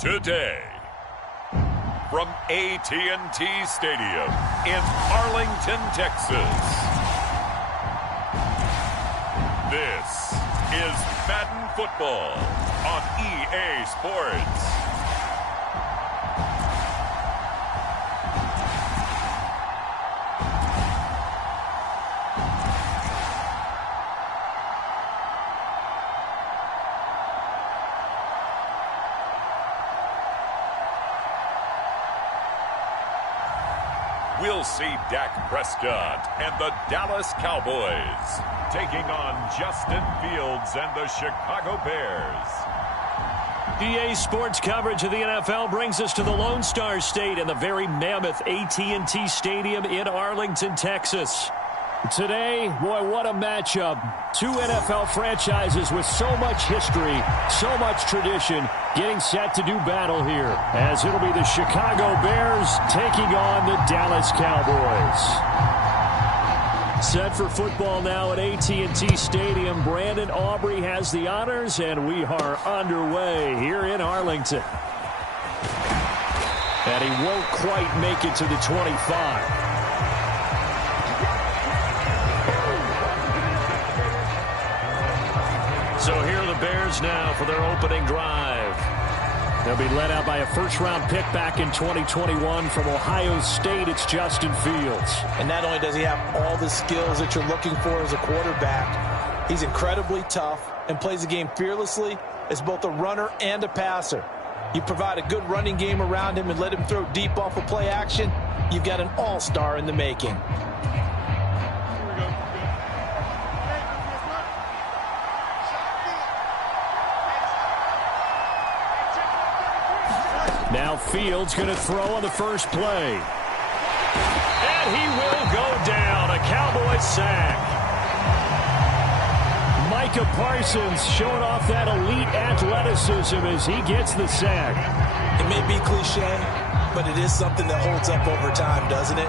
Today, from AT&T Stadium in Arlington, Texas, this is Madden Football on EA Sports. We'll see Dak Prescott and the Dallas Cowboys taking on Justin Fields and the Chicago Bears. EA Sports coverage of the NFL brings us to the Lone Star State and the very mammoth AT&T Stadium in Arlington, Texas. Today, boy, what a matchup. Two NFL franchises with so much history, so much tradition, getting set to do battle here, as it'll be the Chicago Bears taking on the Dallas Cowboys. Set for football now at AT&T Stadium. Brandon Aubrey has the honors, and we are underway here in Arlington. And he won't quite make it to the 25. So here are the Bears now for their opening drive. They'll be led out by a first-round pick back in 2021 from Ohio State. It's Justin Fields. And not only does he have all the skills that you're looking for as a quarterback, he's incredibly tough and plays the game fearlessly as both a runner and a passer. You provide a good running game around him and let him throw deep off of play action, you've got an all-star in the making. Now Fields going to throw on the first play. And he will go down. A Cowboys sack. Micah Parsons showing off that elite athleticism as he gets the sack. It may be cliche, but it is something that holds up over time, doesn't it?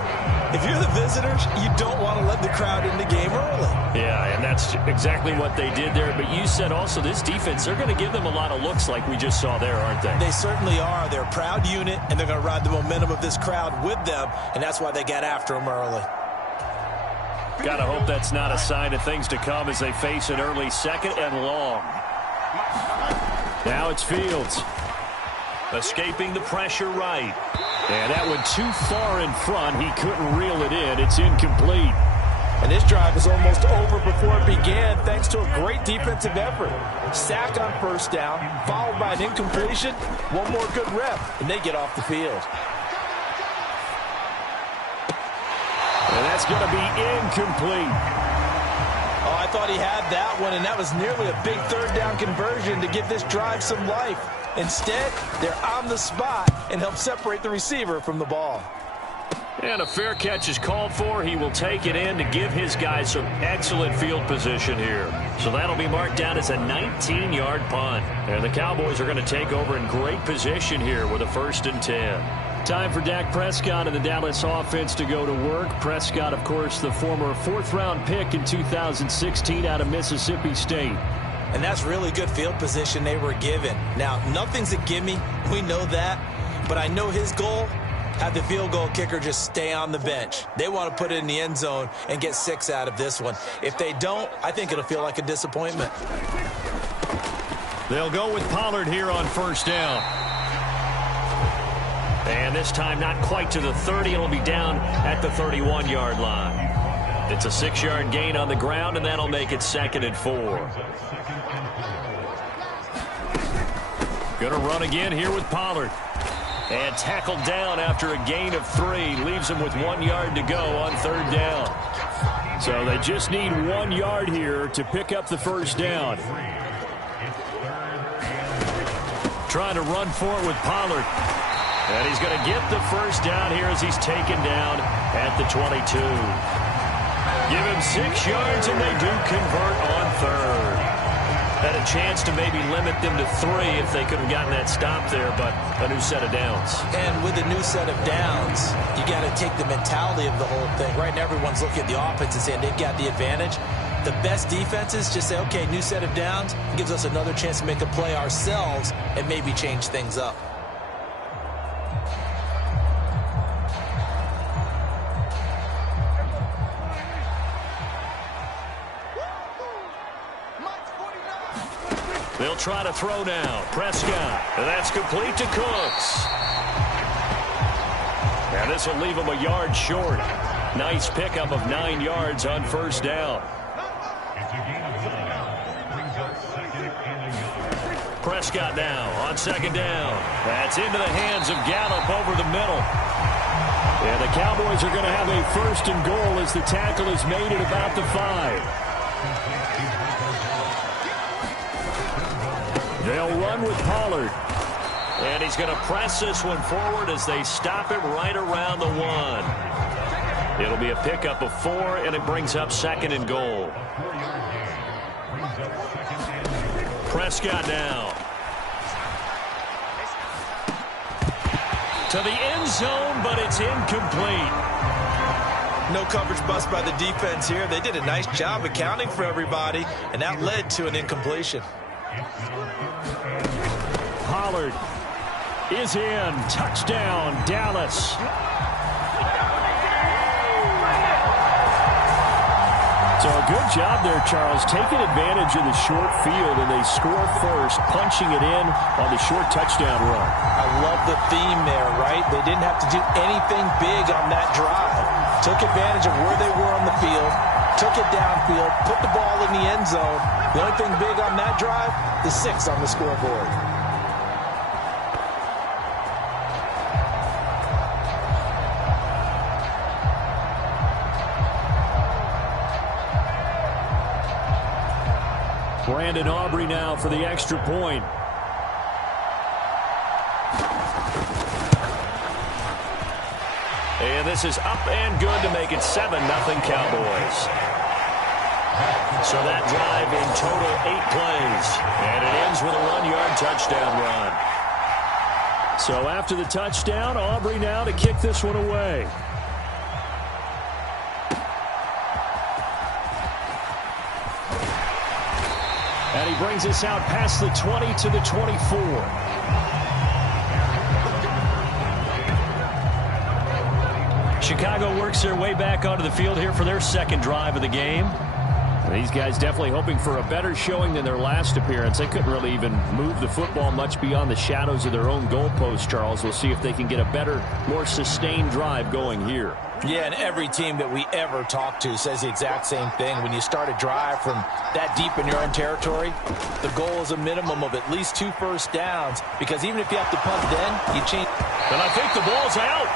If you're the visitors, you don't want to let the crowd in the game early. Yeah, and that's exactly what they did there. But you said also this defense, they're going to give them a lot of looks like we just saw there, aren't they? They certainly are. They're a proud unit, and they're going to ride the momentum of this crowd with them, and that's why they got after them early. Got to hope that's not a sign of things to come as they face an early second and long. Now it's Fields. Escaping the pressure right. And that went too far in front. He couldn't reel it in. It's incomplete. And this drive was almost over before it began thanks to a great defensive effort. Sack on first down, followed by an incompletion. One more good rep, and they get off the field. And that's going to be incomplete. Oh, I thought he had that one, and that was nearly a big third down conversion to give this drive some life. Instead, they're on the spot and help separate the receiver from the ball. And a fair catch is called for. He will take it in to give his guys some excellent field position here. So that'll be marked down as a 19-yard punt. And the Cowboys are going to take over in great position here with a 1st and 10. Time for Dak Prescott and the Dallas offense to go to work. Prescott, of course, the former 4th-round pick in 2016 out of Mississippi State. And that's really good field position they were given. Now, nothing's a gimme. We know that. But I know his goal, have the field goal kicker just stay on the bench. They want to put it in the end zone and get 6 out of this one. If they don't, I think it'll feel like a disappointment. They'll go with Pollard here on first down. And this time not quite to the 30. It'll be down at the 31-yard line. It's a 6-yard gain on the ground, and that'll make it 2nd and 4. Going to run again here with Pollard. And tackled down after a gain of 3. Leaves him with 1 yard to go on 3rd down. So they just need 1 yard here to pick up the first down. Trying to run for it with Pollard. And he's going to get the first down here as he's taken down at the 22. Give him 6 yards, and they do convert on 3rd. Had a chance to maybe limit them to 3 if they could have gotten that stop there, but a new set of downs. And with a new set of downs, you got to take the mentality of the whole thing. Right now, everyone's looking at the offense and saying they've got the advantage. The best defenses just say, okay, new set of downs, gives us another chance to make a play ourselves and maybe change things up. They'll try to throw now. Prescott. And that's complete to Cooks. And this will leave him a yard short. Nice pickup of 9 yards on first down. Prescott now on second down. That's into the hands of Gallup over the middle. And the Cowboys are going to have a first and goal as the tackle is made at about the 5. They'll run with Pollard. And he's going to press this one forward as they stop him right around the 1. It'll be a pickup of 4, and it brings up second and goal. Prescott now. To the end zone, but it's incomplete. No coverage bust by the defense here. They did a nice job accounting for everybody, and that led to an incompletion. Pollard is in. Touchdown, Dallas. So a good job there, Charles, taking advantage of the short field, and they score first, punching it in on the short touchdown run. I love the theme there, right? They didn't have to do anything big on that drive. Took advantage of where they were on the field, took it downfield, put the ball in the end zone. The only thing big on that drive, the 6 on the scoreboard. Brandon Aubrey now for the extra point. And this is up and good to make it 7-0 Cowboys. So that drive in total 8 plays. And it ends with a 1-yard touchdown run. So after the touchdown, Aubrey now to kick this one away. And he brings us out past the 20 to the 24. Chicago works their way back onto the field here for their second drive of the game. These guys definitely hoping for a better showing than their last appearance. They couldn't really even move the football much beyond the shadows of their own goalpost, Charles. We'll see if they can get a better, more sustained drive going here. Yeah, and every team that we ever talk to says the exact same thing. When you start a drive from that deep in your own territory, the goal is a minimum of at least 2 first downs, because even if you have to punt then, you change. And I think the ball's out.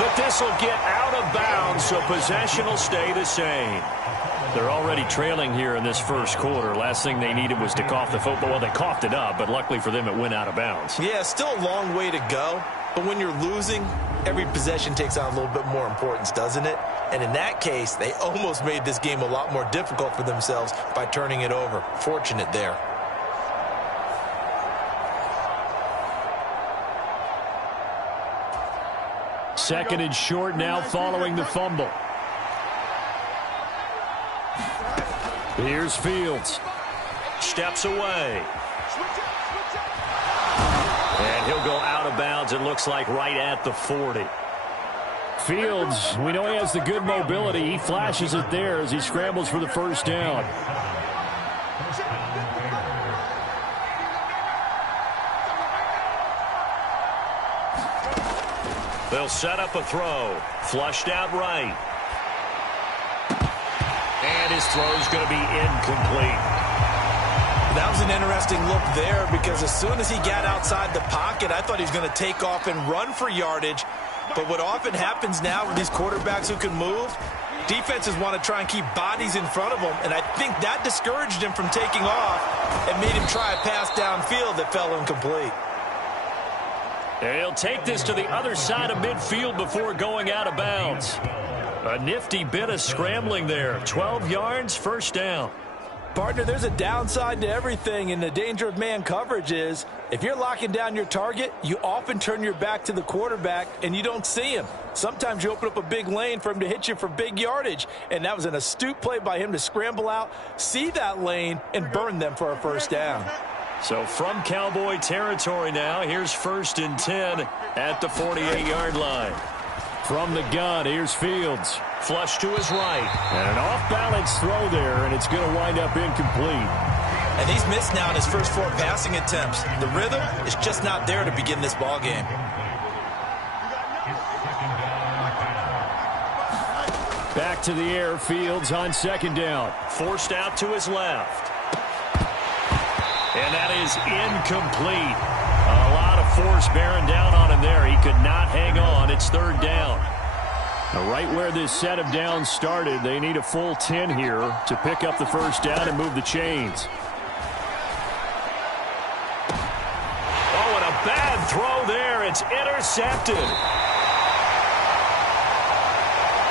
But this will get out of bounds, so possession will stay the same. They're already trailing here in this first quarter. Last thing they needed was to cough the football. Well, they coughed it up, but luckily for them, it went out of bounds. Yeah, still a long way to go. But when you're losing, every possession takes on a little bit more importance, doesn't it? And in that case, they almost made this game a lot more difficult for themselves by turning it over. Fortunate there. Second and short now following the fumble. Here's Fields. Steps away. And he'll go out of bounds, it looks like, right at the 40. Fields, we know he has the good mobility. He flashes it there as he scrambles for the first down. They'll set up a throw. Flushed out right. And his throw's going to be incomplete. That was an interesting look there, because as soon as he got outside the pocket, I thought he was going to take off and run for yardage. But what often happens now with these quarterbacks who can move, defenses want to try and keep bodies in front of them, and I think that discouraged him from taking off and made him try a pass downfield that fell incomplete. And he'll take this to the other side of midfield before going out of bounds. A nifty bit of scrambling there. 12 yards, first down. Partner, there's a downside to everything, and the danger of man coverage is if you're locking down your target, you often turn your back to the quarterback and you don't see him. Sometimes you open up a big lane for him to hit you for big yardage, and that was an astute play by him to scramble out, see that lane, and burn them for a first down. So from Cowboy territory now, here's 1st and 10 at the 48-yard line. From the gun, here's Fields. Flush to his right. And an off-balance throw there, and it's going to wind up incomplete. And he's missed now in his first 4 passing attempts. The rhythm is just not there to begin this ball game. Back to the air, Fields on second down. Forced out to his left. And that is incomplete. A lot of force bearing down on him there. He could not hang on. It's third down. Now, right where this set of downs started, they need a full 10 here to pick up the first down and move the chains. Oh, and a bad throw there. It's intercepted.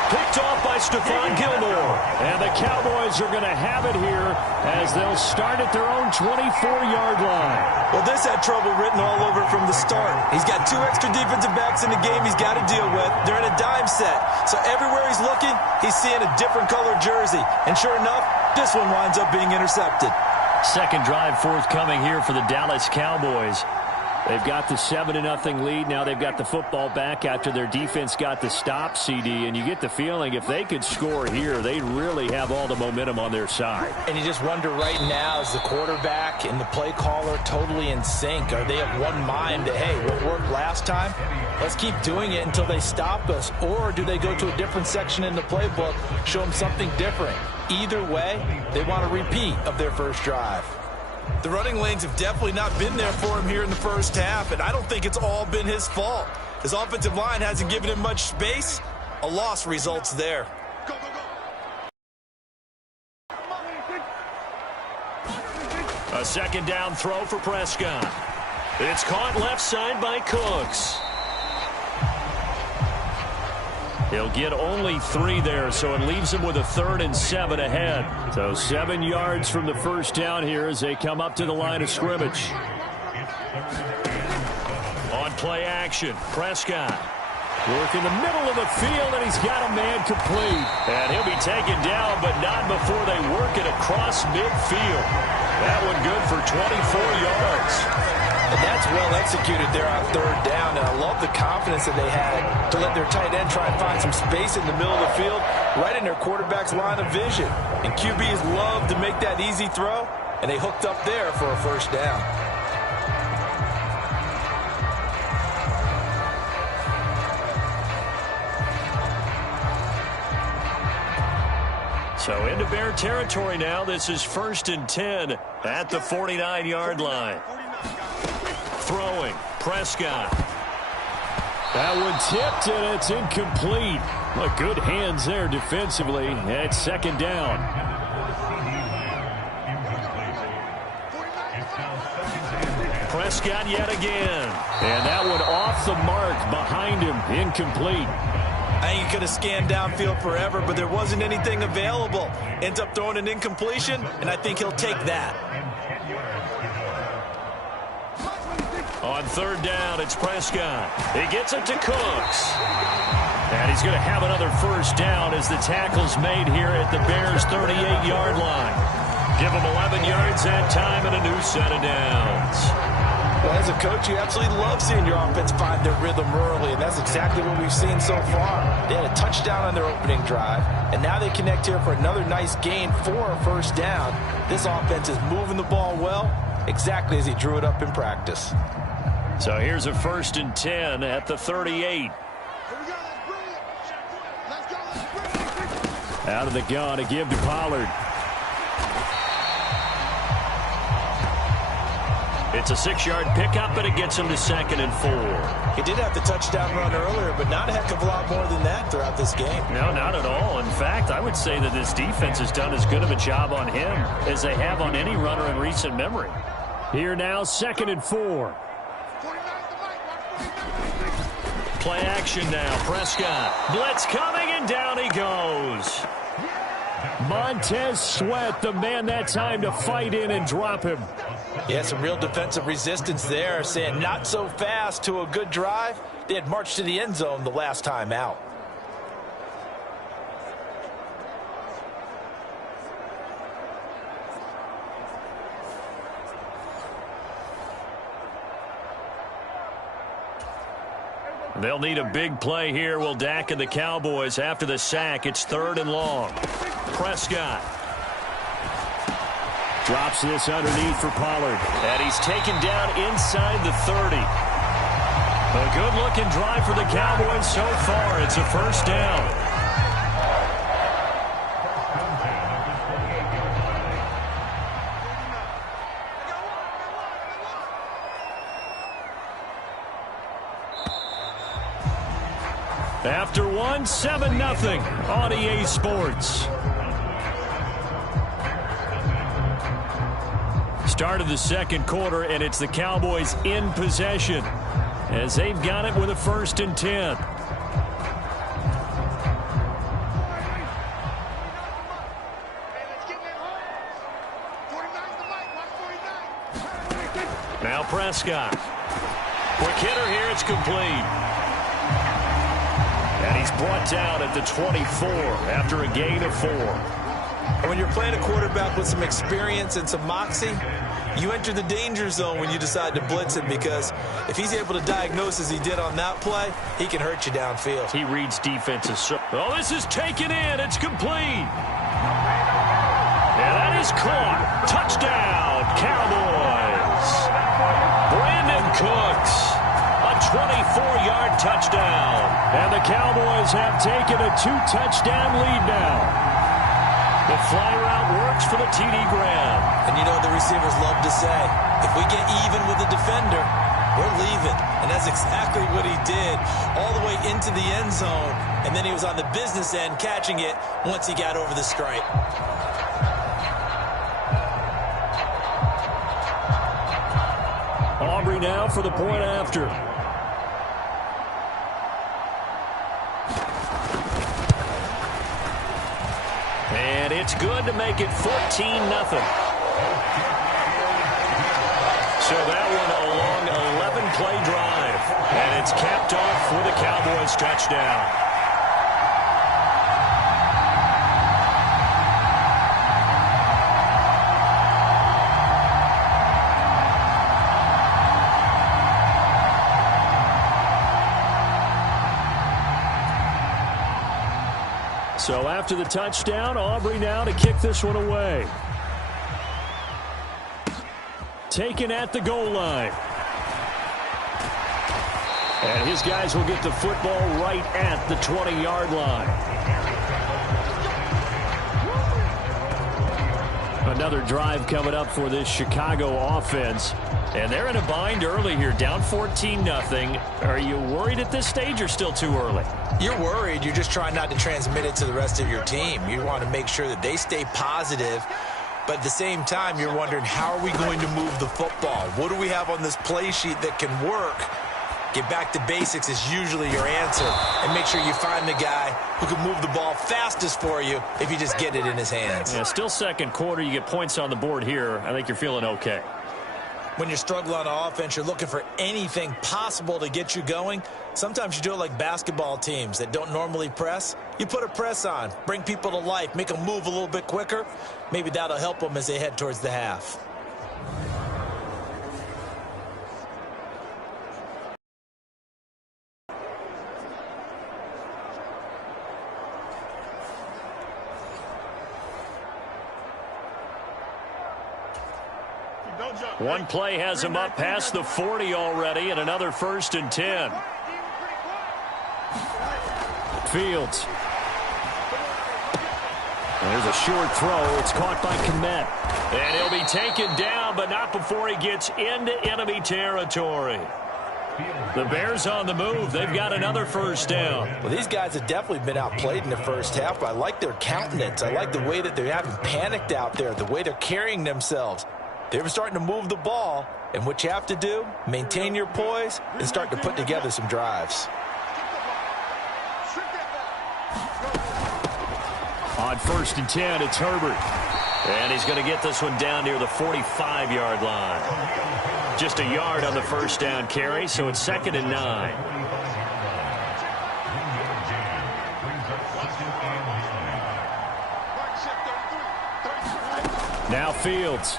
Picked off by Stephon Gilmore. And the Cowboys are going to have it here as they'll start at their own 24-yard line. Well, this had trouble written all over it from the start. He's got 2 extra defensive backs in the game he's got to deal with. They're in a dime set. So everywhere he's looking, he's seeing a different color jersey. And sure enough, this one winds up being intercepted. Second drive forthcoming here for the Dallas Cowboys. They've got the 7-0 lead. Now they've got the football back after their defense got the stop, CD. And you get the feeling if they could score here, they'd really have all the momentum on their side. And you just wonder right now, is the quarterback and the play caller totally in sync? Are they of one mind that, hey, what worked last time? Let's keep doing it until they stop us. Or do they go to a different section in the playbook, show them something different? Either way, they want a repeat of their first drive. The running lanes have definitely not been there for him here in the first half, and I don't think it's all been his fault. His offensive line hasn't given him much space. A loss results there. A second down throw for Prescott. It's caught left side by Cooks. He'll get only 3 there, so it leaves him with a 3rd and 7 ahead. So 7 yards from the first down here as they come up to the line of scrimmage. On play action, Prescott. Work in the middle of the field, and he's got a man complete. And he'll be taken down, but not before they work it across midfield. That one good for 24 yards. And that's well executed there on third down. And I love the confidence that they had to let their tight end try and find some space in the middle of the field, right in their quarterback's line of vision. And QBs love to make that easy throw, and they hooked up there for a first down. So into Bear territory now. This is 1st and 10 at the 49-yard line. Throwing, Prescott. That one tipped, and it's incomplete. Well, good hands there defensively at second down. Prescott yet again. And that one off the mark behind him, incomplete. I think he could have scanned downfield forever, but there wasn't anything available. Ends up throwing an incompletion, and I think he'll take that. On third down, it's Prescott. He gets it to Cooks. And he's going to have another first down as the tackle's made here at the Bears' 38-yard line. Give him 11 yards that time and a new set of downs. Well, as a coach, you absolutely love seeing your offense find their rhythm early, and that's exactly what we've seen so far. They had a touchdown on their opening drive, and now they connect here for another nice gain for a first down. This offense is moving the ball well, exactly as he drew it up in practice. So here's a 1st and 10 at the 38. Out of the gun to give to Pollard. It's a 6-yard pickup, and it gets him to 2nd and 4. He did have the touchdown run earlier, but not a heck of a lot more than that throughout this game. No, not at all. In fact, I would say that this defense has done as good of a job on him as they have on any runner in recent memory. Here now, 2nd and 4. Play action now, Prescott. Blitz coming, and down he goes. Montez Sweat, the man that time to fight in and drop him. Yeah, some real defensive resistance there, saying not so fast to a good drive. They had marched to the end zone the last time out. They'll need a big play here. Will Dak and the Cowboys after the sack. It's 3rd and long. Prescott. Drops this underneath for Pollard. And he's taken down inside the 30. A good-looking drive for the Cowboys so far. It's a first down. After one, 7-0 on EA Sports. Start of the second quarter, and it's the Cowboys in possession as they've got it with a 1st and 10. Now Prescott. Quick hitter here, it's complete. And he's brought down at the 24 after a gain of 4. When you're playing a quarterback with some experience and some moxie, you enter the danger zone when you decide to blitz him, because if he's able to diagnose as he did on that play, he can hurt you downfield. He reads defenses. Oh, this is taken in. It's complete. And that is caught. Touchdown, Cowboys. Brandon Cooks. A 24-yard touchdown. And the Cowboys have taken a 2-touchdown lead now. The fly route works for the TD Graham. And you know what the receivers love to say? If we get even with the defender, we're leaving. And that's exactly what he did, all the way into the end zone. And then he was on the business end catching it once he got over the stripe. Aubrey now for the point after. And it's good to make it 14-0. So that one a long 11-play drive. And it's capped off with a Cowboys touchdown. So after the touchdown, Aubrey now to kick this one away. Taken at the goal line. And his guys will get the football right at the 20-yard line. Another drive coming up for this Chicago offense. And they're in a bind early here, down 14-0. Are you worried at this stage or still too early? You're worried. You're just trying not to transmit it to the rest of your team. You want to make sure that they stay positive. But at the same time, you're wondering, how are we going to move the football? What do we have on this play sheet that can work? Get back to basics is usually your answer. And make sure you find the guy who can move the ball fastest for you if you just get it in his hands. Yeah, still second quarter. You get points on the board here. I think you're feeling okay. When you're struggling on offense, you're looking for anything possible to get you going. Sometimes you do it like basketball teams that don't normally press. You put a press on, bring people to life, make them move a little bit quicker. Maybe that'll help them as they head towards the half. One play has him up past the 40 already, and another 1st and 10. Fields. And there's a short throw. It's caught by Kmet. And he'll be taken down, but not before he gets into enemy territory. The Bears on the move. They've got another first down. Well, these guys have definitely been outplayed in the first half, but I like their countenance. I like the way that they haven't panicked out there, the way they're carrying themselves. They were starting to move the ball, and what you have to do, maintain your poise and start to put together some drives. On 1st and 10, it's Herbert. And he's going to get this one down near the 45-yard line. Just a yard on the first down carry, so it's 2nd and 9. Now Fields.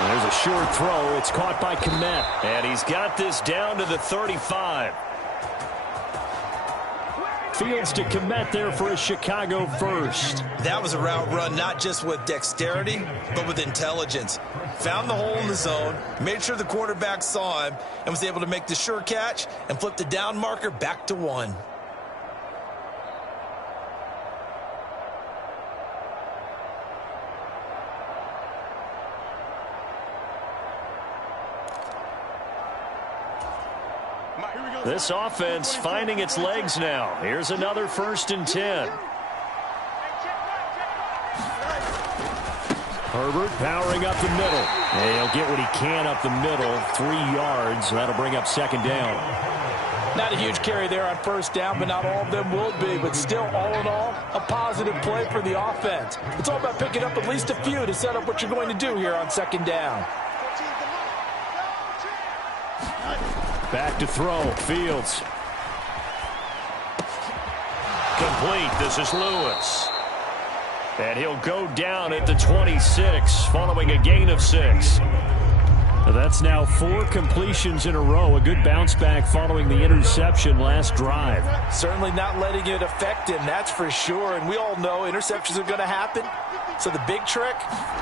There's a short throw. It's caught by Kmet. And he's got this down to the 35. Fields to commit there for a Chicago first. That was a route run not just with dexterity, but with intelligence. Found the hole in the zone, made sure the quarterback saw him, and was able to make the sure catch and flip the down marker back to 1. This offense finding its legs now. Here's another 1st and 10. Herbert powering up the middle. And he'll get what he can up the middle. 3 yards. That'll bring up 2nd down. Not a huge carry there on 1st down, but not all of them will be. But still, all in all, a positive play for the offense. It's all about picking up at least a few to set up what you're going to do here on 2nd down. Back to throw. Fields. Complete. This is Lewis. And he'll go down at the 26 following a gain of 6. That's now 4 completions in a row. A good bounce back following the interception last drive. Certainly not letting it affect him, that's for sure. And we all know interceptions are going to happen. So the big trick,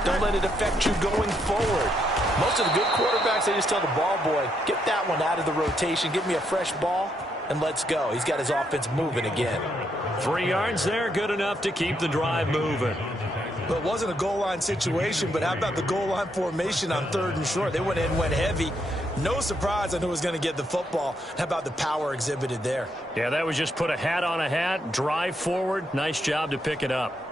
don't let it affect you going forward. Most of the good quarterbacks, they just tell the ball boy, get that one out of the rotation, give me a fresh ball, and let's go. He's got his offense moving again. 3 yards there, good enough to keep the drive moving. Well, it wasn't a goal line situation, but how about the goal line formation on 3rd and short? They went in, went heavy. No surprise on who was going to get the football. How about the power exhibited there? Yeah, that was just put a hat on a hat, drive forward. Nice job to pick it up.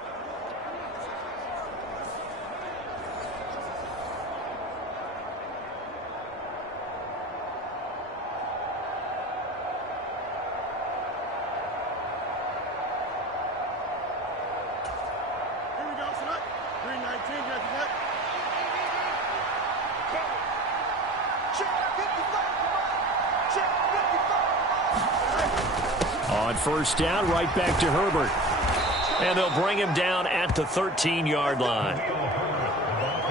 On 1st down, right back to Herbert. And they'll bring him down at the 13-yard line.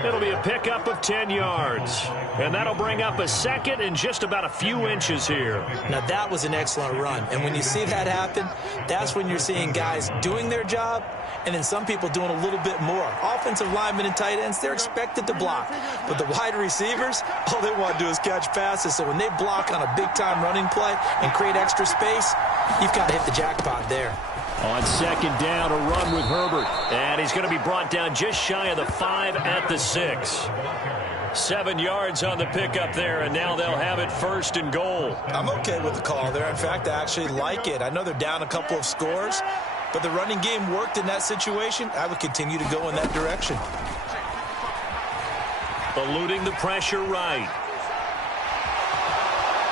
It'll be a pickup of 10 yards. And that'll bring up a 2nd and just about a few inches here. Now, that was an excellent run. And when you see that happen, that's when you're seeing guys doing their job and then some people doing a little bit more. Offensive linemen and tight ends, they're expected to block. But the wide receivers, all they want to do is catch passes. So when they block on a big-time running play and create extra space, you've got to hit the jackpot there. On 2nd down, a run with Herbert. And he's going to be brought down just shy of the 5 at the 6. 7 yards on the pickup there, and now they'll have it 1st and goal. I'm okay with the call there. In fact, I actually like it. I know they're down a couple of scores, but the running game worked in that situation. I would continue to go in that direction. Eluding the pressure right.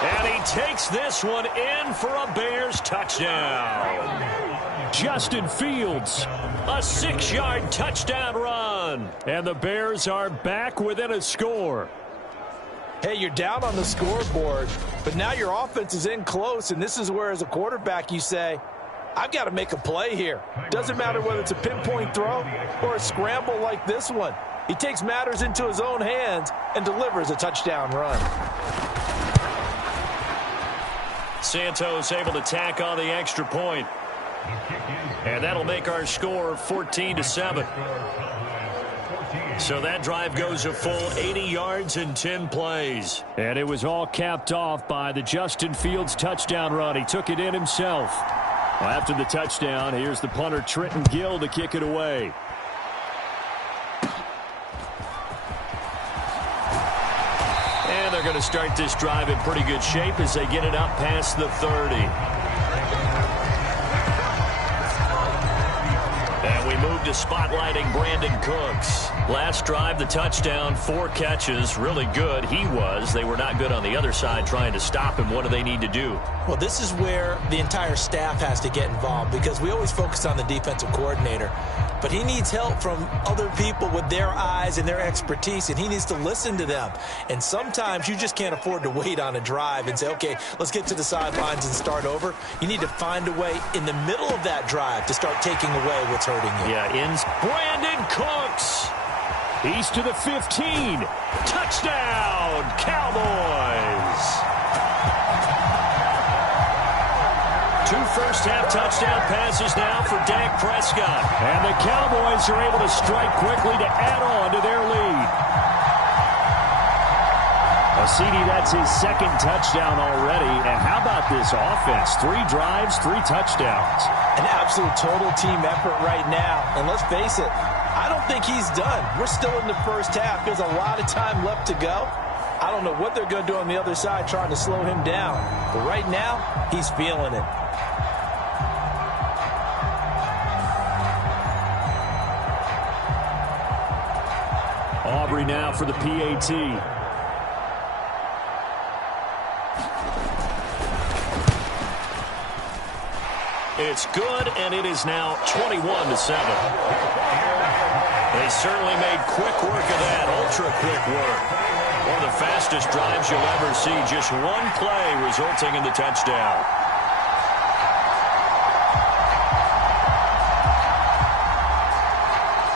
And he takes this one in for a Bears touchdown. Justin Fields, a 6-yard touchdown run. And the Bears are back within a score. Hey, you're down on the scoreboard, but now your offense is in close, and this is where, as a quarterback, you say, I've got to make a play here. Doesn't matter whether it's a pinpoint throw or a scramble like this one. He takes matters into his own hands and delivers a touchdown run. Santos able to tack on the extra point. And that'll make our score 14-7. So that drive goes a full 80 yards and 10 plays. And it was all capped off by the Justin Fields touchdown run. He took it in himself. Well, after the touchdown, here's the punter Trenton Gill to kick it away. And they're going to start this drive in pretty good shape as they get it up past the 30. And we move to spotlighting Brandon Cooks. Last drive, the touchdown, 4 catches. Really good. He was. They were not good on the other side trying to stop him. What do they need to do? Well, this is where the entire staff has to get involved because we always focus on the defensive coordinator. But he needs help from other people with their eyes and their expertise, and he needs to listen to them. And sometimes you just can't afford to wait on a drive and say, okay, let's get to the sidelines and start over. You need to find a way in the middle of that drive to start taking away what's hurting you. Yeah, in Brandon Cooks. He's to the 15. Touchdown, Cowboys. 2 first-half touchdown passes now for Dak Prescott. And the Cowboys are able to strike quickly to add on to their lead. CD, that's his 2nd touchdown already. And how about this offense? 3 drives, 3 touchdowns. An absolute total team effort right now. And let's face it, I don't think he's done. We're still in the first half. There's a lot of time left to go. I don't know what they're going to do on the other side trying to slow him down. But right now, he's feeling it. Aubrey now for the PAT. It's good, and it is now 21-7. They certainly made quick work of that, ultra-quick work. One of the fastest drives you'll ever see, just one play resulting in the touchdown.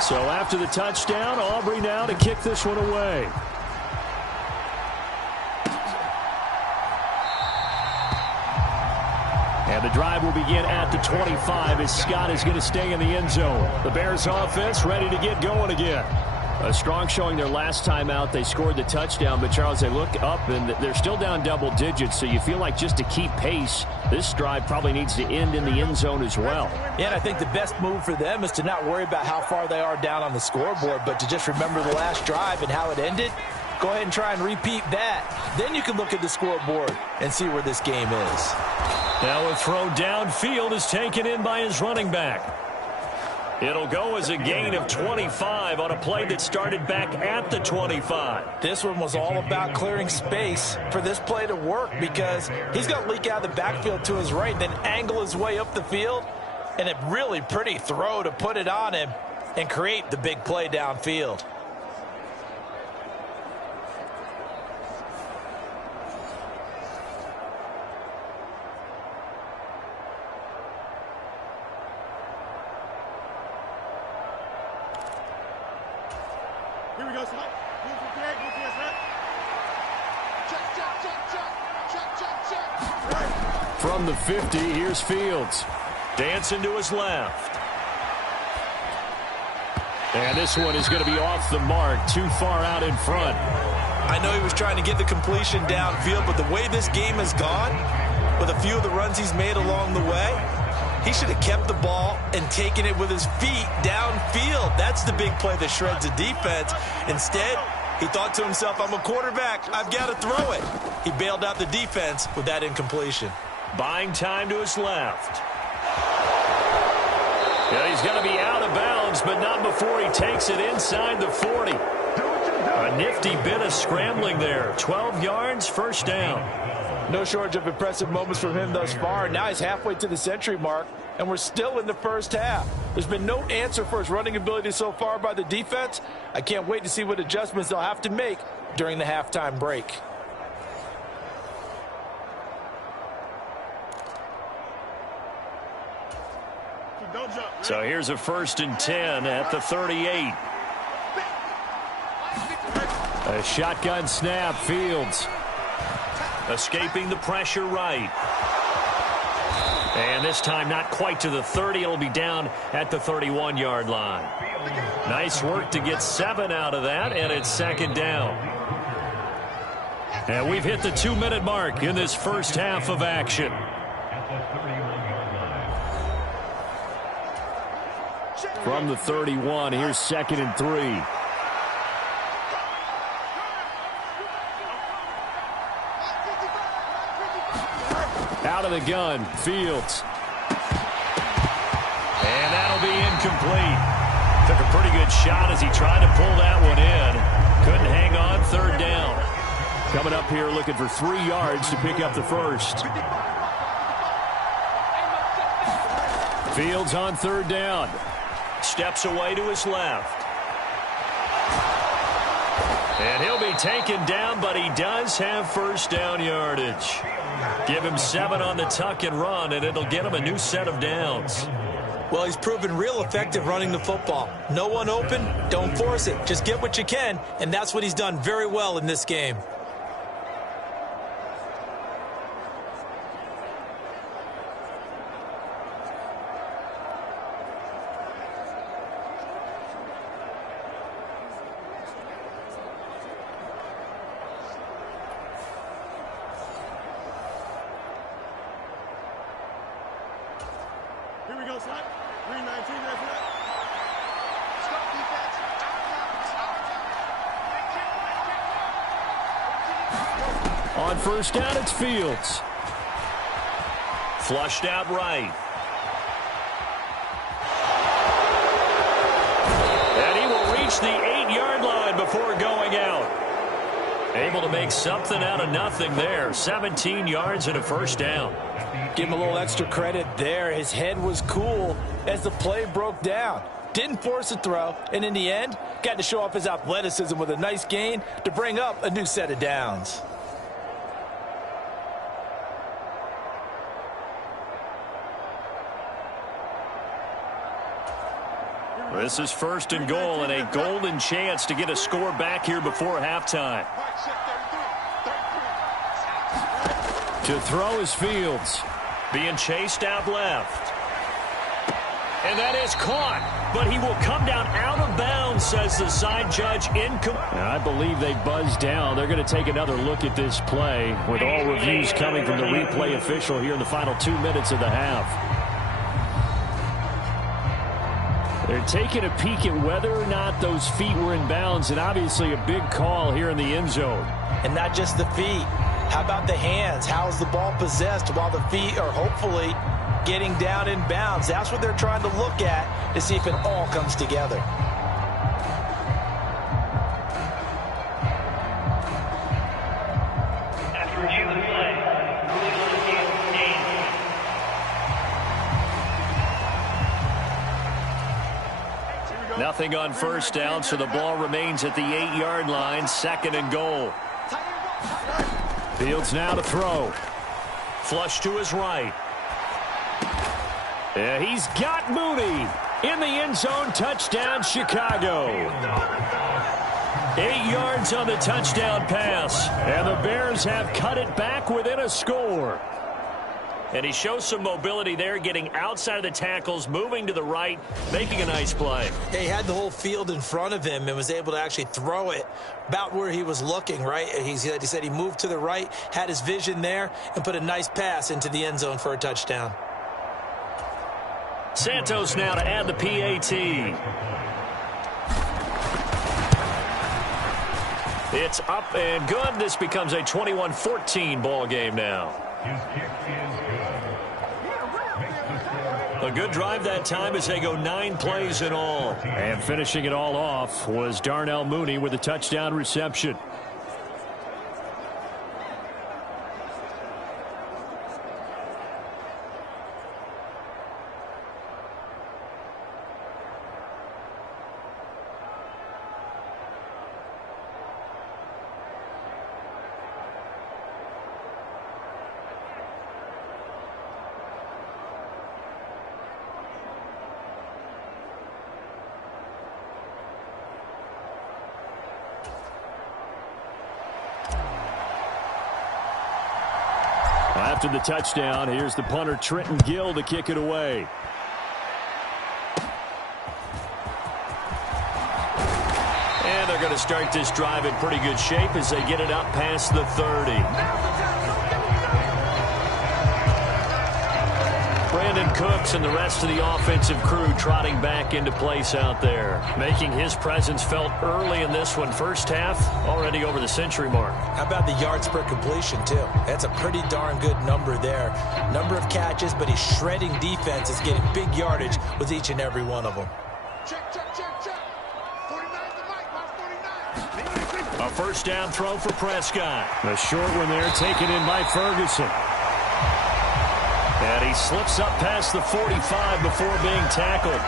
So after the touchdown, Aubrey now to kick this one away. And the drive will begin at the 25 as Scott is going to stay in the end zone. The Bears offense ready to get going again. A strong showing their last time out. They scored the touchdown, but Charles, they look up and they're still down double digits, so you feel like just to keep pace, this drive probably needs to end in the end zone as well. Yeah, and I think the best move for them is to not worry about how far they are down on the scoreboard, but to just remember the last drive and how it ended. Go ahead and try and repeat that. Then you can look at the scoreboard and see where this game is. Now a throw downfield is taken in by his running back. It'll go as a gain of 25 on a play that started back at the 25. This one was all about clearing space for this play to work because he's going to leak out of the backfield to his right, then angle his way up the field, and a really pretty throw to put it on him and create the big play downfield. From the 50, here's Fields. Dancing to his left. And this one is going to be off the mark, too far out in front. I know he was trying to get the completion downfield, but the way this game has gone, with a few of the runs he's made along the way, he should have kept the ball and taken it with his feet downfield. That's the big play that shreds the defense. Instead, he thought to himself, I'm a quarterback, I've got to throw it. He bailed out the defense with that incompletion. Buying time to his left. Yeah, he's going to be out of bounds, but not before he takes it inside the 40. A nifty bit of scrambling there. 12 yards, first down. No shortage of impressive moments from him thus far. Now he's halfway to the century mark, and we're still in the first half. There's been no answer for his running ability so far by the defense. I can't wait to see what adjustments they'll have to make during the halftime break. So here's a 1st and 10 at the 38. A shotgun snap, Fields. Escaping the pressure right. And this time not quite to the 30. It'll be down at the 31-yard line. Nice work to get 7 out of that, and it's 2nd down. And we've hit the 2-minute mark in this first half of action. From the 31, here's 2nd and 3. Out of the gun, Fields. And that'll be incomplete. Took a pretty good shot as he tried to pull that one in. Couldn't hang on, 3rd down. Coming up here looking for 3 yards to pick up the first. Fields on 3rd down. Steps away to his left. And he'll be taken down, but he does have first down yardage. Give him 7 on the tuck and run, and it'll get him a new set of downs. Well, he's proven real effective running the football. No one open, don't force it. Just get what you can, and that's what he's done very well in this game. we go, Slap. 319, ready for that. On first down, it's Fields. Flushed out right. And he will reach the 8-yard line before going out. Able to make something out of nothing there. 17 yards and a first down. Give him a little extra credit there. His head was cool as the play broke down. Didn't force a throw, and in the end, got to show off his athleticism with a nice gain to bring up a new set of downs. This is first and goal, and a golden chance to get a score back here before halftime. To throw is Fields. Being chased out left. And that is caught, but he will come down out of bounds, says the side judge. I believe they buzzed down. They're going to take another look at this play with all reviews coming from the replay official here in the final 2 minutes of the half. They're taking a peek at whether or not those feet were in bounds, and obviously a big call here in the end zone. And not just the feet. How about the hands? How's the ball possessed while the feet are hopefully getting down in bounds? That's what they're trying to look at to see if it all comes together. Nothing on first down, so the ball remains at the 8-yard line, second and goal. Fields now to throw. Flush to his right. Yeah, he's got Mooney in the end zone. Touchdown, Chicago. 8 yards on the touchdown pass, and the Bears have cut it back within a score. And he shows some mobility there, getting outside of the tackles, moving to the right, making a nice play. Yeah, he had the whole field in front of him and was able to actually throw it about where he was looking, right? He said he moved to the right, had his vision there, and put a nice pass into the end zone for a touchdown. Santos now to add the PAT. It's up and good. This becomes a 21-14 ball game now. A good drive that time as they go 9 plays in all. And finishing it all off was Darnell Mooney with a touchdown reception. After the touchdown, here's the punter Trenton Gill to kick it away. And they're going to start this drive in pretty good shape as they get it up past the 30. Brandon Cooks and the rest of the offensive crew trotting back into place out there, making his presence felt early in this one. First half, already over the century mark. How about the yards per completion, too? That's a pretty darn good number there. Number of catches, but he's shredding defense. Is getting big yardage with each and every one of them. Check, check, check, check. 49 the mic, 49. A first down throw for Prescott. The short one there taken in by Ferguson. And he slips up past the 45 before being tackled.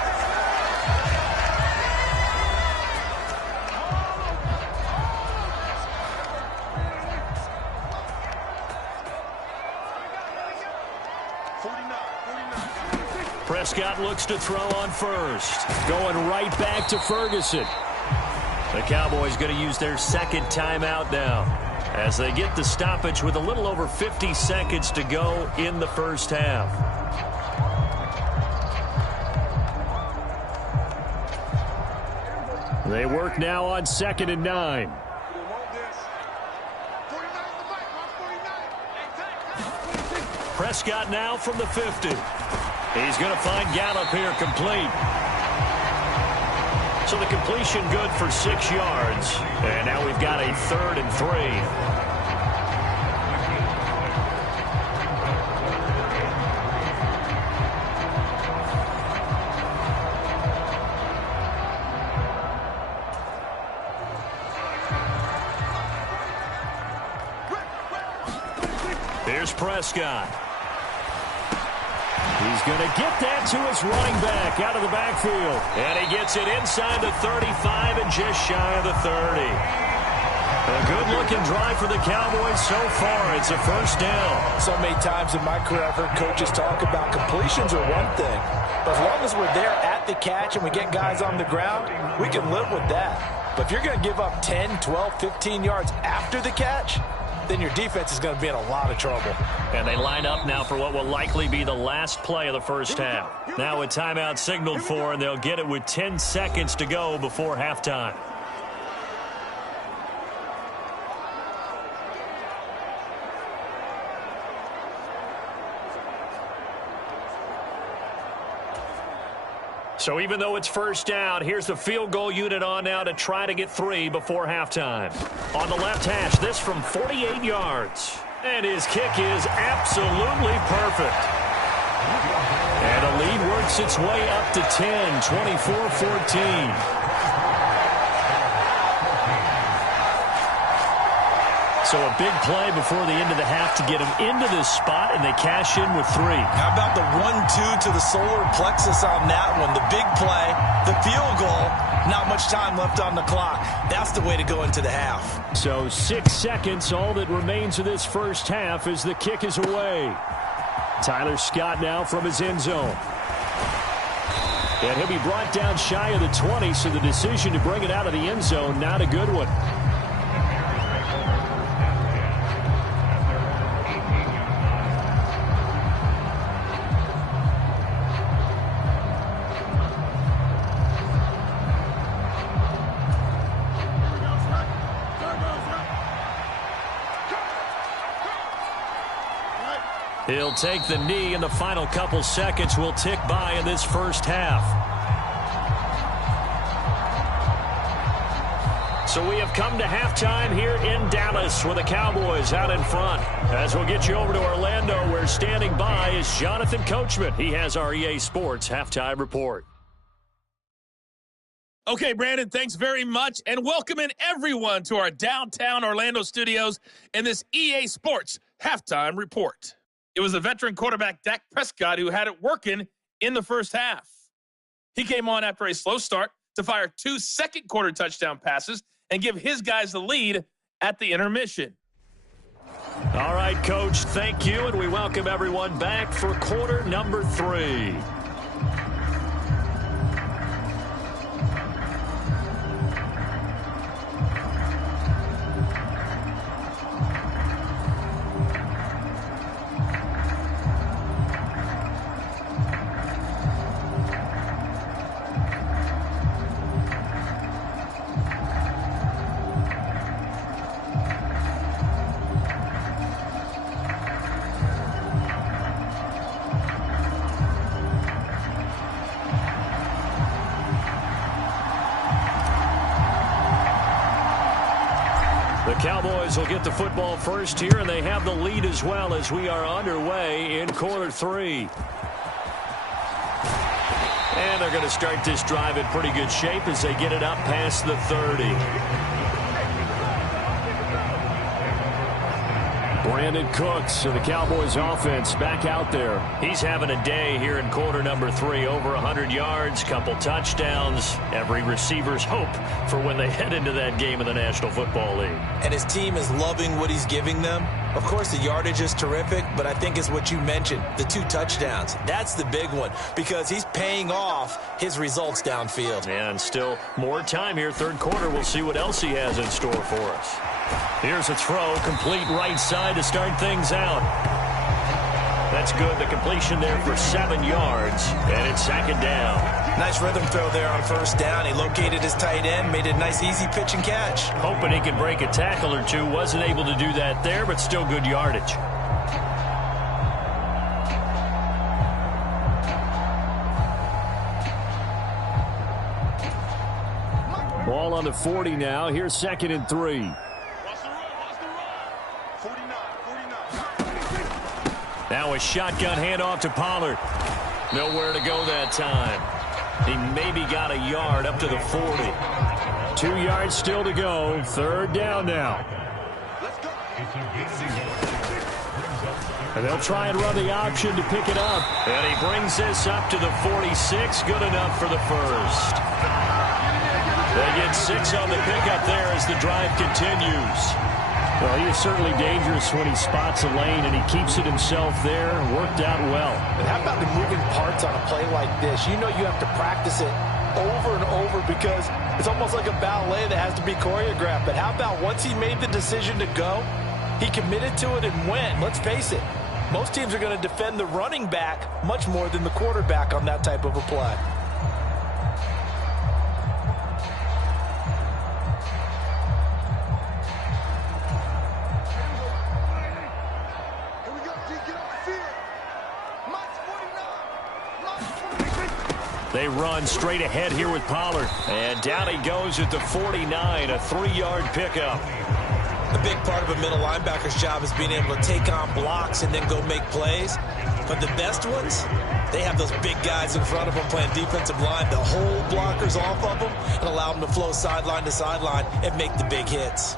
Prescott looks to throw on first. Going right back to Ferguson. The Cowboys going to use their second timeout now, as they get the stoppage with a little over 50 seconds to go in the first half. They work now on 2nd and 9. Prescott now from the 50. He's going to find Gallup here complete. So the completion good for 6 yards. And now we've got a 3rd and 3. Here's Prescott. He's going to get that to his running back out of the backfield. And he gets it inside the 35 and just shy of the 30. A good-looking drive for the Cowboys so far. It's a first down. So many times in my career, I've heard coaches talk about completions are one thing. But as long as we're there at the catch and we get guys on the ground, we can live with that. But if you're going to give up 10, 12, 15 yards after the catch, then your defense is going to be in a lot of trouble. And they line up now for what will likely be the last play of the first half. Now a timeout signaled for, and they'll get it with 10 seconds to go before halftime. So even though it's first down, here's the field goal unit on now to try to get 3 before halftime. On the left hash, this from 48 yards. And his kick is absolutely perfect. And the lead works its way up to 10, 24-14. So a big play before the end of the half to get them into this spot, and they cash in with 3. How about the 1-2 to the solar plexus on that one? The big play, the field goal, not much time left on the clock. That's the way to go into the half. So 6 seconds, all that remains of this first half as the kick is away. Tyler Scott now from his end zone. And he'll be brought down shy of the 20, so the decision to bring it out of the end zone, not a good one. He'll take the knee, and the final couple seconds will tick by in this first half. So we have come to halftime here in Dallas with the Cowboys out in front. As we'll get you over to Orlando, where standing by is Jonathan Coachman. He has our EA Sports halftime report. Okay, Brandon, thanks very much, and welcoming everyone to our downtown Orlando studios in this EA Sports halftime report. It was the veteran quarterback Dak Prescott who had it working in the first half. He came on after a slow start to fire 2 second-quarter touchdown passes and give his guys the lead at the intermission. All right, Coach, thank you, and we welcome everyone back for quarter number 3. The Cowboys will get the football first here, and they have the lead as well as we are underway in quarter 3. And they're going to start this drive in pretty good shape as they get it up past the 30. Brandon Cooks, so the Cowboys offense back out there. He's having a day here in quarter number 3. Over 100 yards, couple touchdowns. Every receiver's hope for when they head into that game in the National Football League. And his team is loving what he's giving them. Of course, the yardage is terrific, but I think it's what you mentioned, the 2 touchdowns. That's the big one because he's paying off his results downfield. And still more time here, third quarter. We'll see what else he has in store for us. Here's a throw, complete right side to start things out. That's good. The completion there for 7 yards, and it's second down. Nice rhythm throw there on first down. He located his tight end, made a nice easy pitch and catch. Hoping he could break a tackle or two. Wasn't able to do that there, but still good yardage. Ball on the 40 now. Here's 2nd and 3. Now a shotgun handoff to Pollard. Nowhere to go that time. He maybe got a yard up to the 40. 2 yards still to go. 3rd down now. And they'll try and run the option to pick it up. And he brings this up to the 46. Good enough for the first. They get 6 on the pickup there as the drive continues. Well, he is certainly dangerous when he spots a lane, and he keeps it himself there. Worked out well. And how about the moving parts on a play like this? You know you have to practice it over and over because it's almost like a ballet that has to be choreographed. But how about once he made the decision to go, he committed to it and went. Let's face it, most teams are going to defend the running back much more than the quarterback on that type of a play. They run straight ahead here with Pollard. And down he goes at the 49, a 3-yard pickup. A big part of a middle linebacker's job is being able to take on blocks and then go make plays. But the best ones, they have those big guys in front of them playing defensive line to hold blockers off of them and allow them to flow sideline to sideline and make the big hits.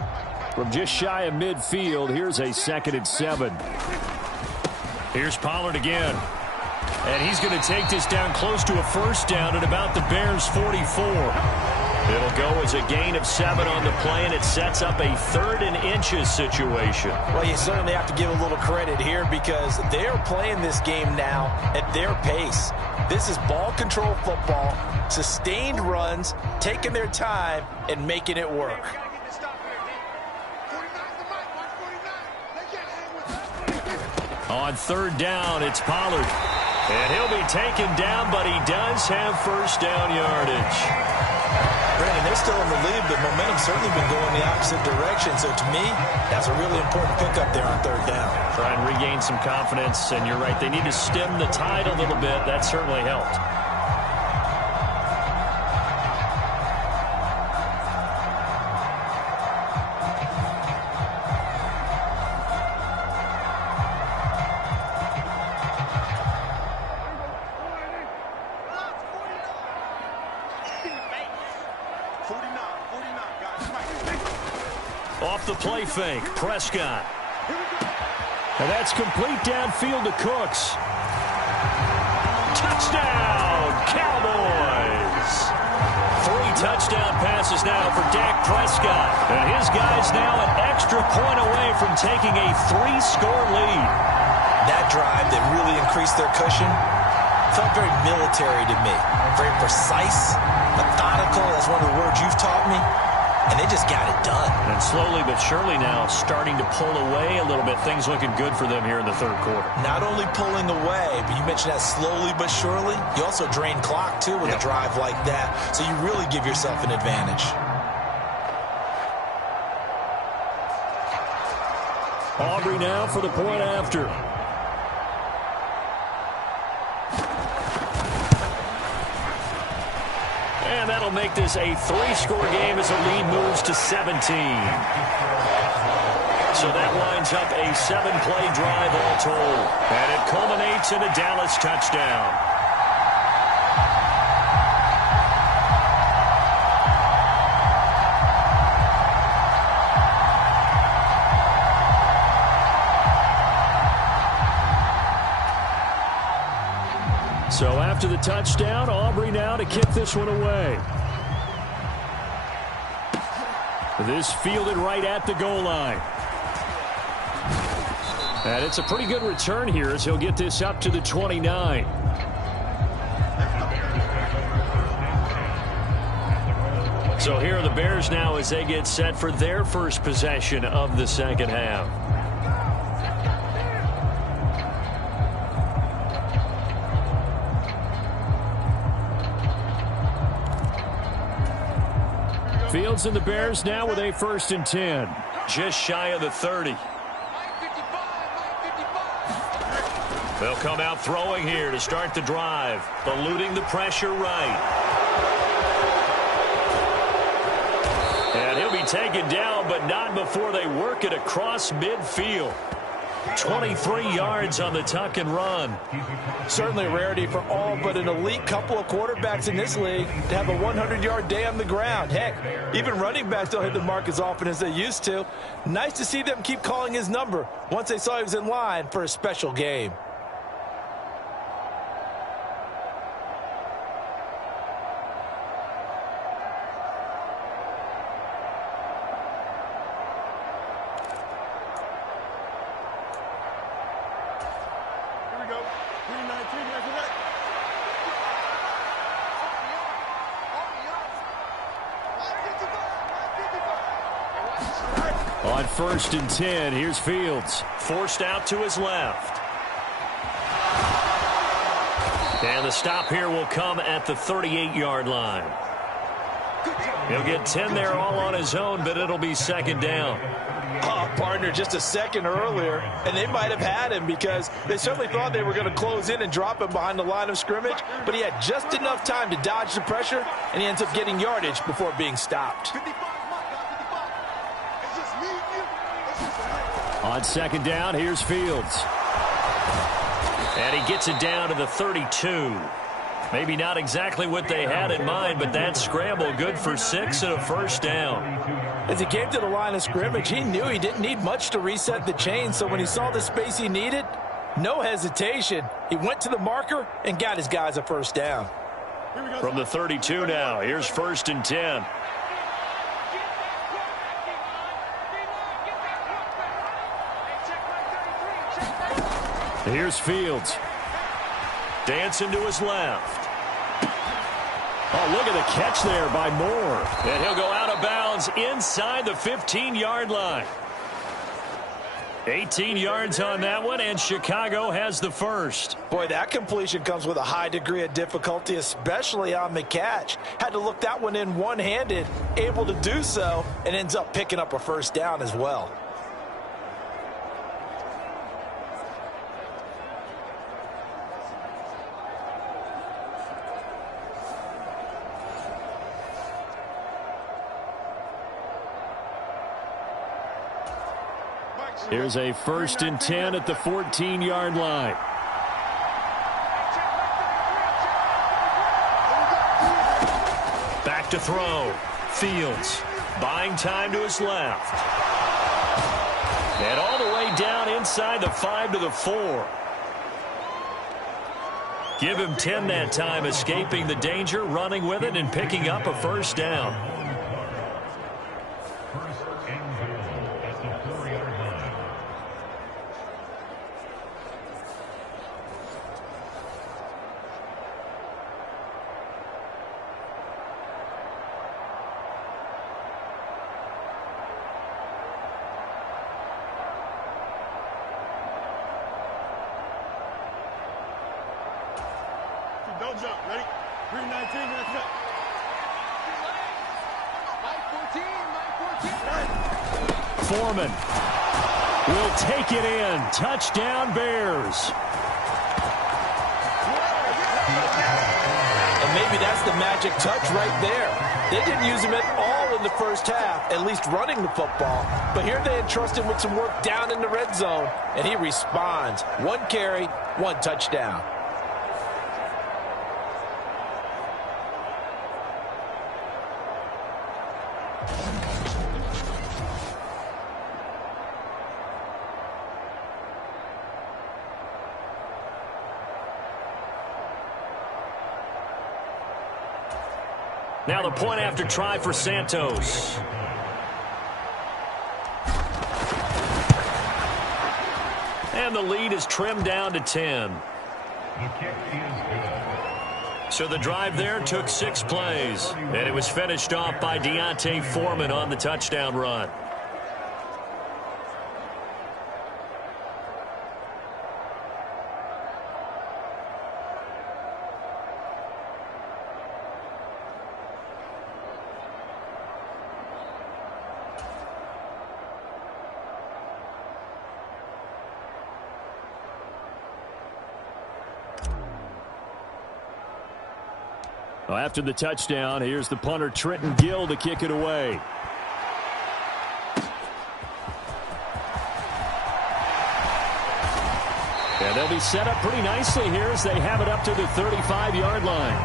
From just shy of midfield, here's a 2nd and 7. Here's Pollard again. And he's going to take this down close to a 1st down at about the Bears' 44. It'll go as a gain of 7 on the play, and it sets up a 3rd and inches situation. Well, you certainly have to give a little credit here because they're playing this game now at their pace. This is ball control football, sustained runs, taking their time, and making it work. On 3rd down, it's Pollard. And he'll be taken down, but he does have 1st down yardage. Brandon, they're still in the lead, but momentum's certainly been going the opposite direction. So to me, that's a really important pickup there on 3rd down. Try and regain some confidence, and you're right. They need to stem the tide a little bit. That certainly helped. Off the play fake, Prescott. And that's complete downfield to Cooks. Touchdown, Cowboys! 3 touchdown passes now for Dak Prescott. And his guys now an extra point away from taking a 3-score lead. That drive that really increased their cushion felt very military to me. Very precise, methodical. That's one of the words you've taught me. And they just got it done. And slowly but surely now starting to pull away a little bit. Things looking good for them here in the 3rd quarter. Not only pulling away, but you mentioned that slowly but surely. You also drain clock, too, with a drive like that. So you really give yourself an advantage. Aubrey now for the point after. And that'll make this a 3-score game as the lead moves to 17. So that lines up a 7-play drive all told. And it culminates in a Dallas touchdown. So after the touchdown, Aubrey now to kick this one away. This fielded right at the goal line. And it's a pretty good return here as he'll get this up to the 29. So here are the Bears now as they get set for their first possession of the 2nd half. Fields and the Bears now with a 1st and 10. Just shy of the 30. They'll come out throwing here to start the drive. Eluding the pressure right. taken down, but not before they work it across midfield. 23 yards on the tuck and run. Certainly a rarity for all but an elite couple of quarterbacks in this league to have a 100-yard day on the ground. Heck, even running backs don't hit the mark as often as they used to. Nice to see them keep calling his number once they saw he was in line for a special game. On 1st and 10, here's Fields. Forced out to his left. And the stop here will come at the 38-yard line. He'll get 10 there all on his own, but it'll be 2nd down. Oh, partner, just a second earlier, and they might have had him because they certainly thought they were going to close in and drop him behind the line of scrimmage, but he had just enough time to dodge the pressure, and he ends up getting yardage before being stopped. On 2nd down, here's Fields. And he gets it down to the 32. Maybe not exactly what they had in mind, but that scramble good for 6 and a 1st down. As he came to the line of scrimmage, he knew he didn't need much to reset the chain, so when he saw the space he needed, no hesitation. He went to the marker and got his guys a 1st down. From the 32 now, here's 1st and 10. Here's Fields. Dancing to his left. Oh, look at the catch there by Moore. And he'll go out of bounds inside the 15-yard line. 18 yards on that one, and Chicago has the first. Boy, that completion comes with a high degree of difficulty, especially on the catch. Had to look that one in one-handed, able to do so, and ends up picking up a 1st down as well. Here's a 1st and 10 at the 14-yard line. Back to throw. Fields buying time to his left. And all the way down inside the 5 to the 4. Give him 10 that time, escaping the danger, running with it, and picking up a 1st down. Don't jump. Ready? 319. Let's go. Mike 14. Foreman will take it in. Touchdown, Bears. And maybe that's the magic touch right there. They didn't use him at all in the first half, at least running the football. But here they entrust him with some work down in the red zone, and he responds. 1 carry, 1 touchdown. Now the point after try for Santos. And the lead is trimmed down to 10. So the drive there took 6 plays. And it was finished off by Deontay Foreman on the touchdown run. After the touchdown, here's the punter Trenton Gill to kick it away. And they'll be set up pretty nicely here as they have it up to the 35-yard line.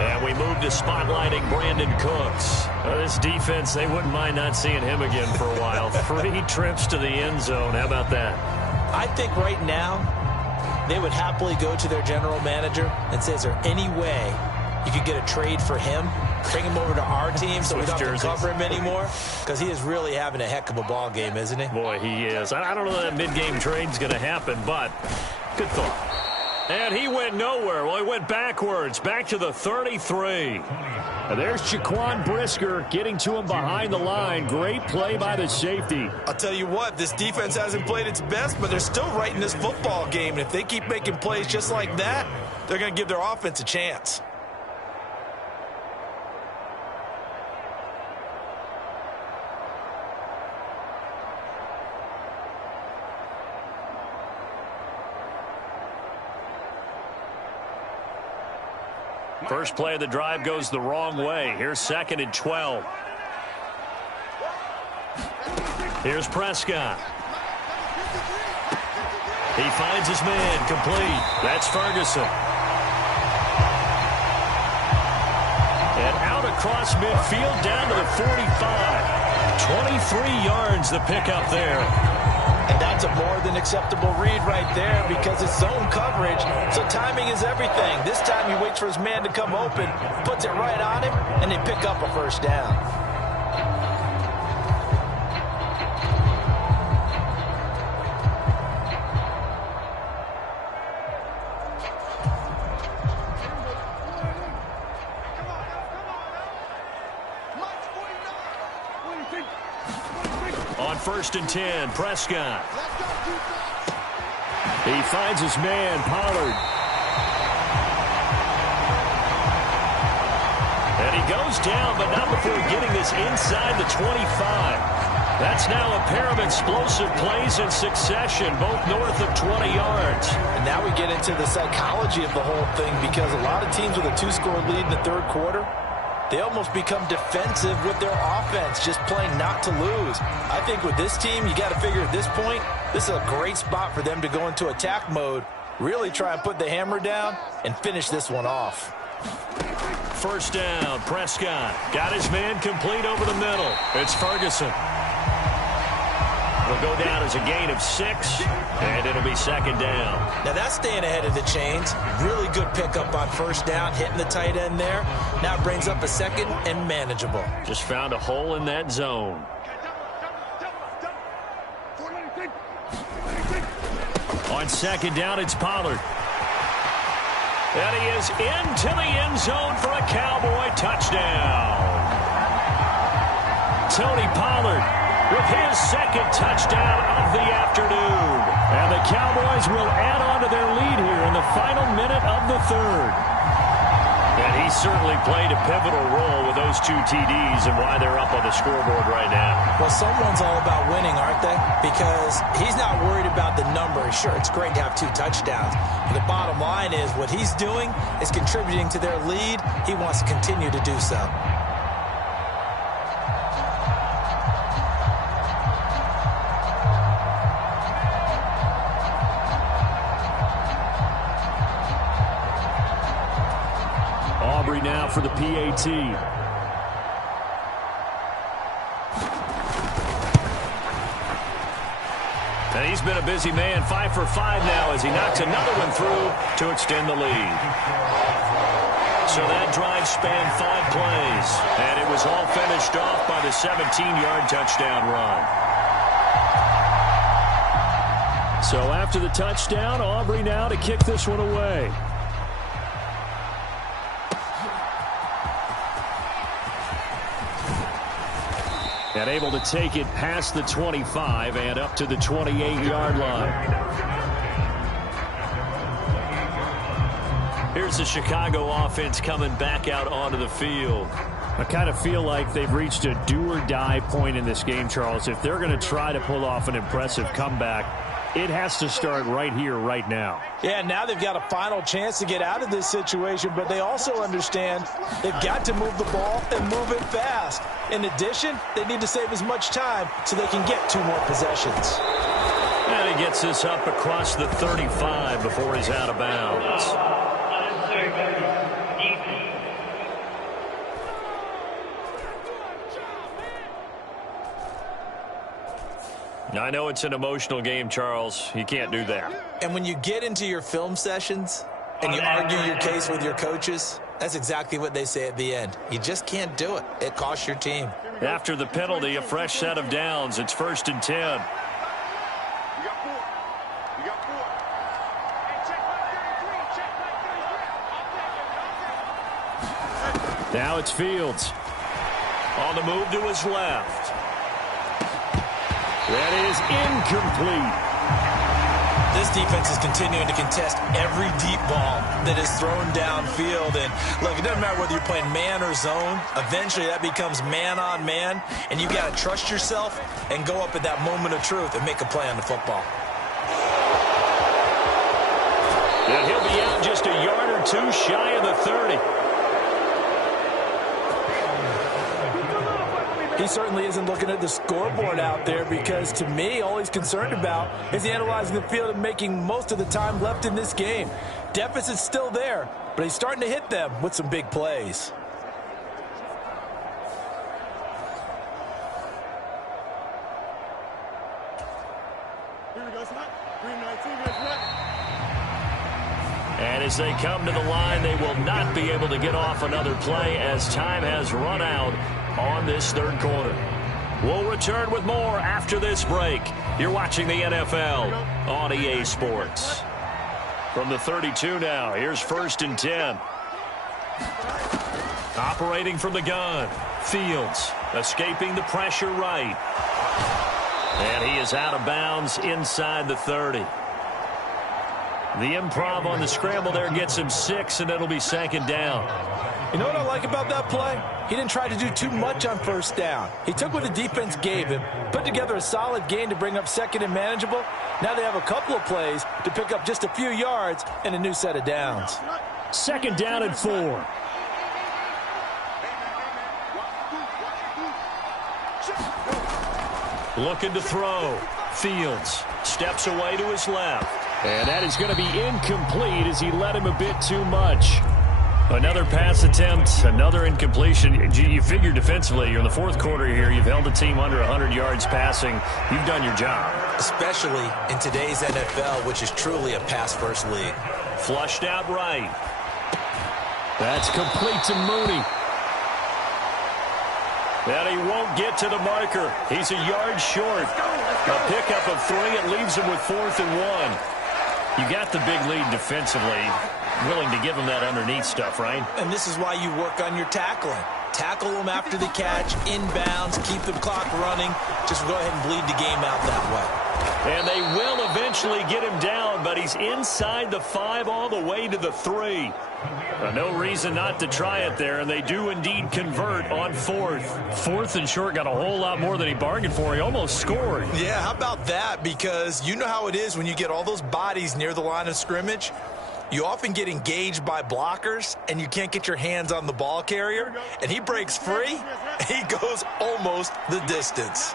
And we move to spotlighting Brandon Cooks. This defense, they wouldn't mind not seeing him again for a while. 3 trips to the end zone. How about that? I think right now they would happily go to their general manager and say, is there any way you could get a trade for him? Bring him over to our team so we don't have to cover him anymore? Because he is really having a heck of a ball game, isn't he? Boy, he is. I don't know that mid-game trade's going to happen, but good thought. And he went nowhere. Well, he went backwards, back to the 33. And there's Jaquan Brisker getting to him behind the line. Great play by the safety. I'll tell you what, this defense hasn't played its best, but they're still right in this football game. And if they keep making plays just like that, they're going to give their offense a chance. First play of the drive goes the wrong way. Here's 2nd and 12. Here's Prescott. He finds his man complete. That's Ferguson. And out across midfield down to the 45. 23 yards the pickup there. And that's a more than acceptable read right there because it's zone coverage, so timing is everything. This time he waits for his man to come open, puts it right on him, and they pick up a first down. On 1st and 10, Prescott. He finds his man, Pollard. And he goes down, but not before getting this inside the 25. That's now a pair of explosive plays in succession, both north of 20 yards. And now we get into the psychology of the whole thing because a lot of teams with a 2-score lead in the 3rd quarter, they almost become defensive with their offense, just playing not to lose. I think with this team, you got to figure at this point, this is a great spot for them to go into attack mode, really try and put the hammer down and finish this one off. First down, Prescott. Got his man complete over the middle. It's Ferguson. It'll go down as a gain of 6, and it'll be 2nd down. Now that's staying ahead of the chains. Really good pickup on first down, hitting the tight end there. Now it brings up a 2nd and manageable. Just found a hole in that zone. On 2nd down, it's Pollard. And he is into the end zone for a Cowboy touchdown. Tony Pollard with his 2nd touchdown of the afternoon. And the Cowboys will add on to their lead here in the final minute of the 3rd. And he certainly played a pivotal role with those 2 TDs and why they're up on the scoreboard right now. Well, someone's all about winning, aren't they? Because he's not worried about the numbers. Sure, it's great to have 2 touchdowns. But the bottom line is what he's doing is contributing to their lead. He wants to continue to do so. Now for the PAT. And he's been a busy man, 5 for 5 now as he knocks another one through to extend the lead. So that drive spanned 5 plays, and it was all finished off by the 17-yard touchdown run. So after the touchdown, Aubrey now to kick this one away. And able to take it past the 25 and up to the 28-yard line. Here's the Chicago offense coming back out onto the field. I kind of feel like they've reached a do-or-die point in this game, Charles. If they're going to try to pull off an impressive comeback, It has to start right here, right now. Yeah, now they've got a final chance to get out of this situation, but they also understand they've got to move the ball and move it fast. In addition, they need to save as much time so they can get 2 more possessions. And he gets this up across the 35 before he's out of bounds. I know it's an emotional game, Charles. You can't do that. And when you get into your film sessions and you argue your case with your coaches, that's exactly what they say at the end. You just can't do it. It costs your team. After the penalty, a fresh set of downs. It's 1st and 10. Now it's Fields. On the move to his left. That is incomplete. This defense is continuing to contest every deep ball that is thrown downfield. And look, it doesn't matter whether you're playing man or zone. Eventually that becomes man on man. And you've got to trust yourself and go up at that moment of truth and make a play on the football. And he'll be out just a yard or 2 shy of the 30. He certainly isn't looking at the scoreboard out there because, to me, all he's concerned about is analyzing the field and making most of the time left in this game. Deficit's still there, but he's starting to hit them with some big plays. And as they come to the line, they will not be able to get off another play as time has run out on this 3rd quarter. We'll return with more after this break. You're watching the NFL on EA Sports. From the 32 now, here's 1st and 10. Operating from the gun, Fields escaping the pressure right. And he is out of bounds inside the 30. The improv on the scramble there gets him 6, and it'll be 2nd down. You know what I like about that play? He didn't try to do too much on 1st down. He took what the defense gave him, put together a solid gain to bring up 2nd and manageable. Now they have a couple of plays to pick up just a few yards and a new set of downs. 2nd down and 4. Looking to throw. Fields steps away to his left. And that is going to be incomplete as he let him a bit too much. Another pass attempt, another incompletion. You figure defensively, you're in the 4th quarter here. You've held the team under 100 yards passing. You've done your job. Especially in today's NFL, which is truly a pass-first league. Flushed out right. That's complete to Mooney. And he won't get to the marker. He's a yard short. A pickup of 3. It leaves him with 4th and 1. You got the big lead defensively, willing to give him that underneath stuff, right? And this is why you work on your tackling. Tackle them after the catch, inbounds, keep the clock running. Just go ahead and bleed the game out that way. And they will eventually get him down, but he's inside the 5 all the way to the 3. No reason not to try it there, and they do indeed convert on 4th. 4th and short, got a whole lot more than he bargained for. He almost scored. Yeah, how about that? Because you know how it is when you get all those bodies near the line of scrimmage. You often get engaged by blockers, and you can't get your hands on the ball carrier. And he breaks free. He goes almost the distance.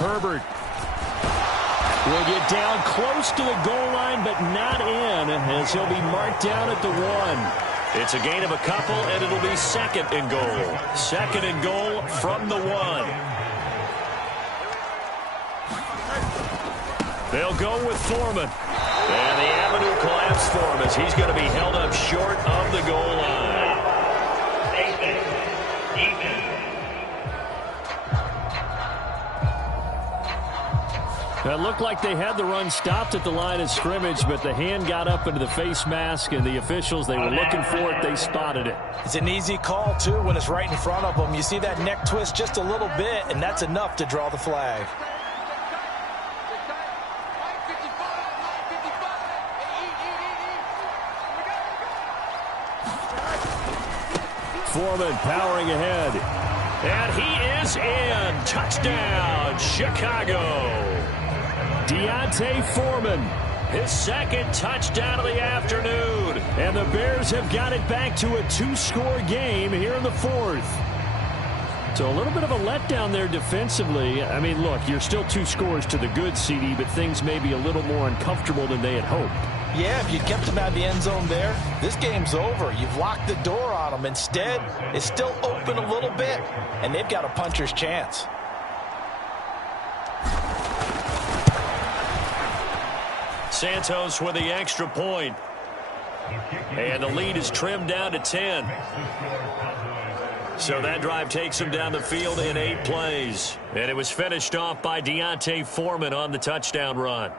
Herbert will get down close to the goal line, but not in, as he'll be marked down at the 1. It's a gain of a couple, and it'll be 2nd and goal. 2nd and goal from the 1. They'll go with Foreman. And the avenue collapsed for him as he's going to be held up short of the goal line. It looked like they had the run stopped at the line of scrimmage, but the hand got up into the face mask, and the officials, they were looking for it. They spotted it. It's an easy call, too, when it's right in front of them. You see that neck twist just a little bit, and that's enough to draw the flag. Foreman powering ahead. And he is in. Touchdown, Chicago. D'Onta Foreman, his second touchdown of the afternoon. And the Bears have got it back to a 2-score game here in the fourth. So a little bit of a letdown there defensively. I mean, look, you're still 2 scores to the good, CD, but things may be a little more uncomfortable than they had hoped. Yeah, if you kept them out of the end zone there, this game's over. You've locked the door on them. Instead, it's still open a little bit, and they've got a puncher's chance. Santos with the extra point. And the lead is trimmed down to 10. So that drive takes him down the field in 8 plays. And it was finished off by D'Onta Foreman on the touchdown run.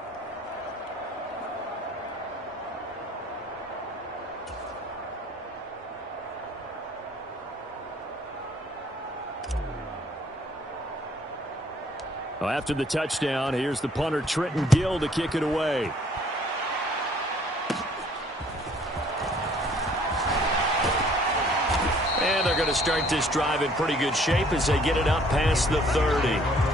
Well, after the touchdown, here's the punter Trenton Gill to kick it away. And they're going to start this drive in pretty good shape as they get it up past the 30.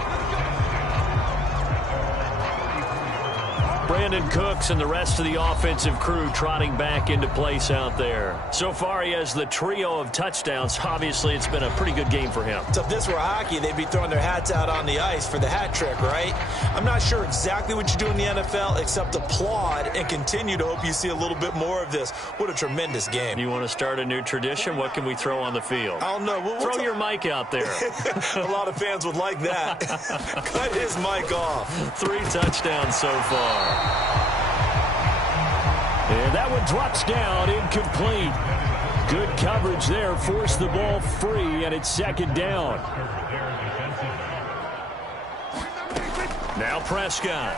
Brandon Cooks and the rest of the offensive crew trotting back into place out there. So far, he has the trio of touchdowns. Obviously, it's been a pretty good game for him. So if this were hockey, they'd be throwing their hats out on the ice for the hat trick, right? I'm not sure exactly what you do in the NFL except applaud and continue to hope you see a little bit more of this. What a tremendous game. You want to start a new tradition? What can we throw on the field? I don't know. Throw your mic out there. A lot of fans would like that. Cut his mic off. 3 touchdowns so far. And that one drops down, incomplete. Good coverage there, forced the ball free, and it's second down. Now Prescott.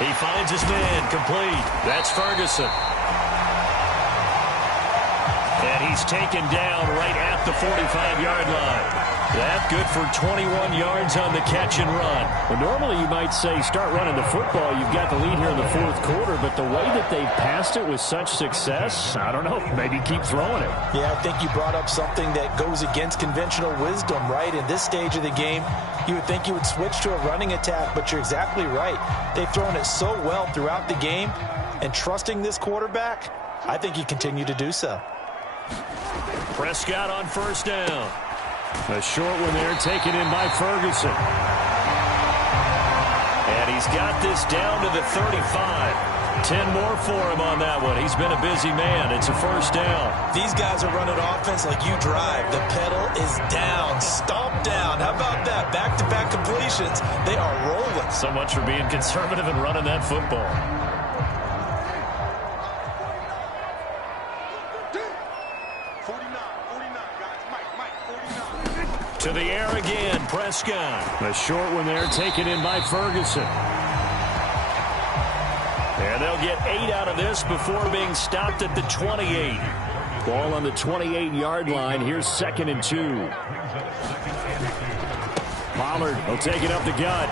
He finds his man, complete. That's Ferguson. And he's taken down right at the 45-yard line. That good for 21 yards on the catch and run. Well, normally you might say start running the football. You've got the lead here in the fourth quarter, but the way that they've passed it with such success, I don't know, maybe keep throwing it. Yeah, I think you brought up something that goes against conventional wisdom, right? In this stage of the game, you would think you would switch to a running attack, but you're exactly right. They've thrown it so well throughout the game, and trusting this quarterback, I think you continue to do so. Prescott on first down. A short one there, taken in by Ferguson. And he's got this down to the 35. 10 more for him on that one. He's been a busy man. It's a first down. These guys are running offense like you drive. The pedal is down, stomp down. How about that? Back-to-back completions. They are rolling. So much for being conservative and running that football. To the air again, Prescott. A short one there, taken in by Ferguson. And they'll get 8 out of this before being stopped at the 28. Ball on the 28-yard line. Here's 2nd and 2. Pollard will take it up the gut.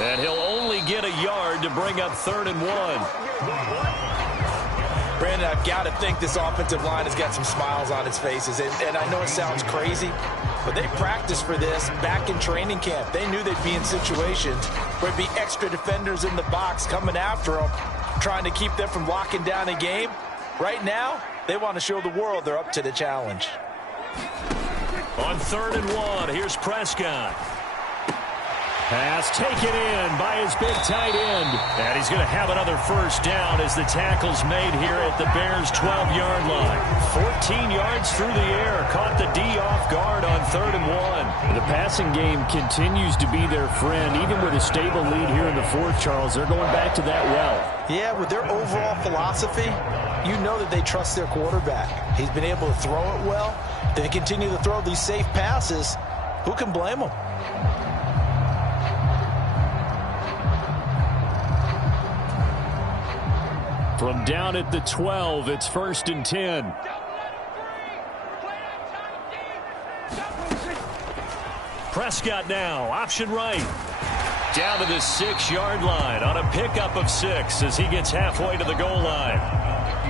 And he'll only get a yard to bring up 3rd and 1. Brandon, I've got to think this offensive line has got some smiles on its faces. And I know it sounds crazy, but they practiced for this back in training camp. They knew they'd be in situations where there'd be extra defenders in the box coming after them, trying to keep them from locking down a game. Right now, they want to show the world they're up to the challenge. On 3rd and 1, here's Prescott. Pass taken in by his big tight end. And he's going to have another first down as the tackle's made here at the Bears' 12-yard line. 14 yards through the air. Caught the D off guard on 3rd and 1. The passing game continues to be their friend. Even with a stable lead here in the fourth, Charles, they're going back to that well. Yeah, with their overall philosophy, you know that they trust their quarterback. He's been able to throw it well. They continue to throw these safe passes. Who can blame them? From down at the 12, it's 1st and 10. Prescott now, option right. Down to the 6-yard line on a pickup of 6 as he gets halfway to the goal line.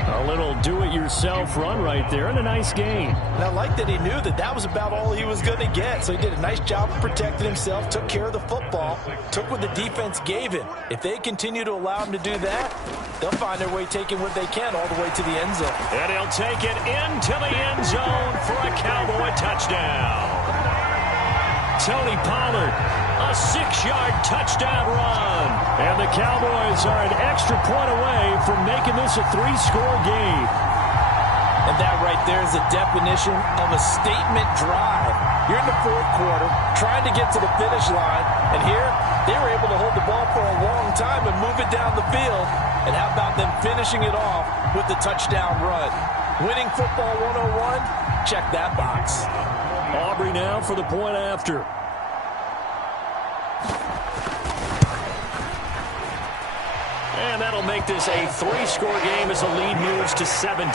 A little do-it-yourself run right there and a nice gain. And I like that he knew that that was about all he was going to get. So he did a nice job of protecting himself, took care of the football, took what the defense gave him. If they continue to allow him to do that, they'll find their way taking what they can all the way to the end zone. And he'll take it into the end zone for a Cowboy touchdown. Tony Pollard, a 6-yard touchdown run. And the Cowboys are an extra point away from making this a 3-score game. And that right there is the definition of a statement drive. You're in the fourth quarter, trying to get to the finish line. And here, they were able to hold the ball for a long time and move it down the field. And how about them finishing it off with the touchdown run? Winning football 101, check that box. Aubrey now for the point after. And that'll make this a 3-score game as the lead moves to 17.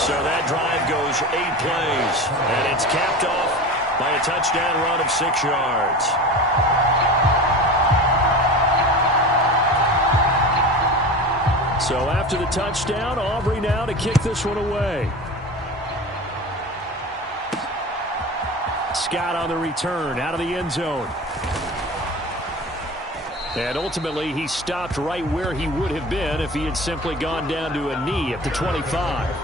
So that drive goes 8 plays, and it's capped off by a touchdown run of 6 yards. So after the touchdown, Aubrey now to kick this one away. Scott on the return out of the end zone. And ultimately, he stopped right where he would have been if he had simply gone down to a knee at the 25.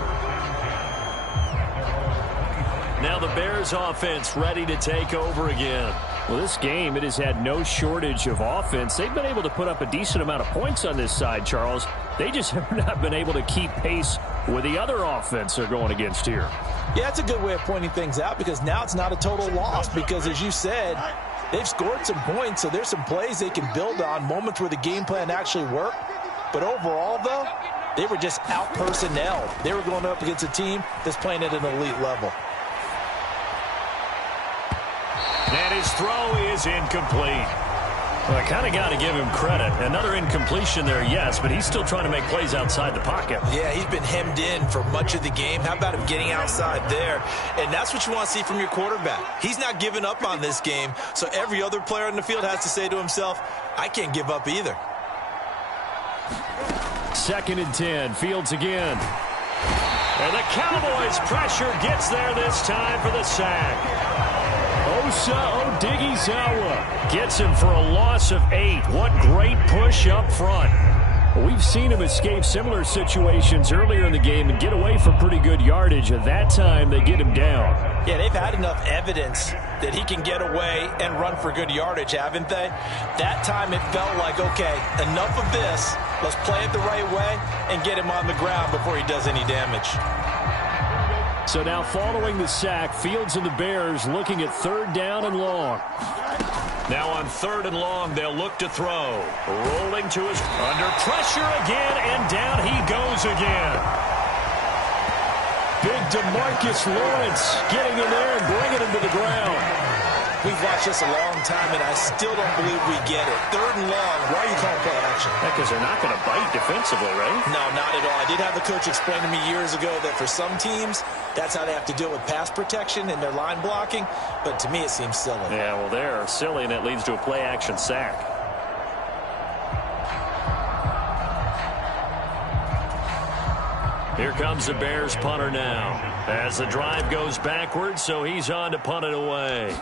Now the Bears offense ready to take over again. Well, this game, it has had no shortage of offense. They've been able to put up a decent amount of points on this side, Charles. They just have not been able to keep pace with the other offense they're going against here. Yeah, it's a good way of pointing things out because now it's not a total loss because, as you said, they've scored some points, so there's some plays they can build on, moments where the game plan actually worked. But overall, though, they were just out-personnelled. They were going up against a team that's playing at an elite level. And his throw is incomplete. Well, I kind of got to give him credit. Another incompletion there, yes, but he's still trying to make plays outside the pocket. Yeah, he's been hemmed in for much of the game. How about him getting outside there? And that's what you want to see from your quarterback. He's not giving up on this game, so every other player in the field has to say to himself, I can't give up either. 2nd and 10, Fields again. And the Cowboys' pressure gets there this time for the sack. Osa Odighizuwa gets him for a loss of 8. What great push up front. We've seen him escape similar situations earlier in the game and get away for pretty good yardage. At that time, they get him down. Yeah, they've had enough evidence that he can get away and run for good yardage, haven't they? That time it felt like, okay, enough of this. Let's play it the right way and get him on the ground before he does any damage. So now following the sack, Fields and the Bears looking at 3rd down and long. Now on 3rd and long, they'll look to throw. Rolling to his under pressure again, and down he goes again. Big DeMarcus Lawrence getting in there and bringing him to the ground. We've watched this a long time, and I still don't believe we get it. 3rd and long, why are you calling play action? Because they're not going to bite defensively, right? No, not at all. I did have the coach explain to me years ago that for some teams, that's how they have to deal with pass protection and their line blocking. But to me, it seems silly. Yeah, well, they're silly, and it leads to a play-action sack. Here comes the Bears punter now. As the drive goes backwards, so he's on to punt it away.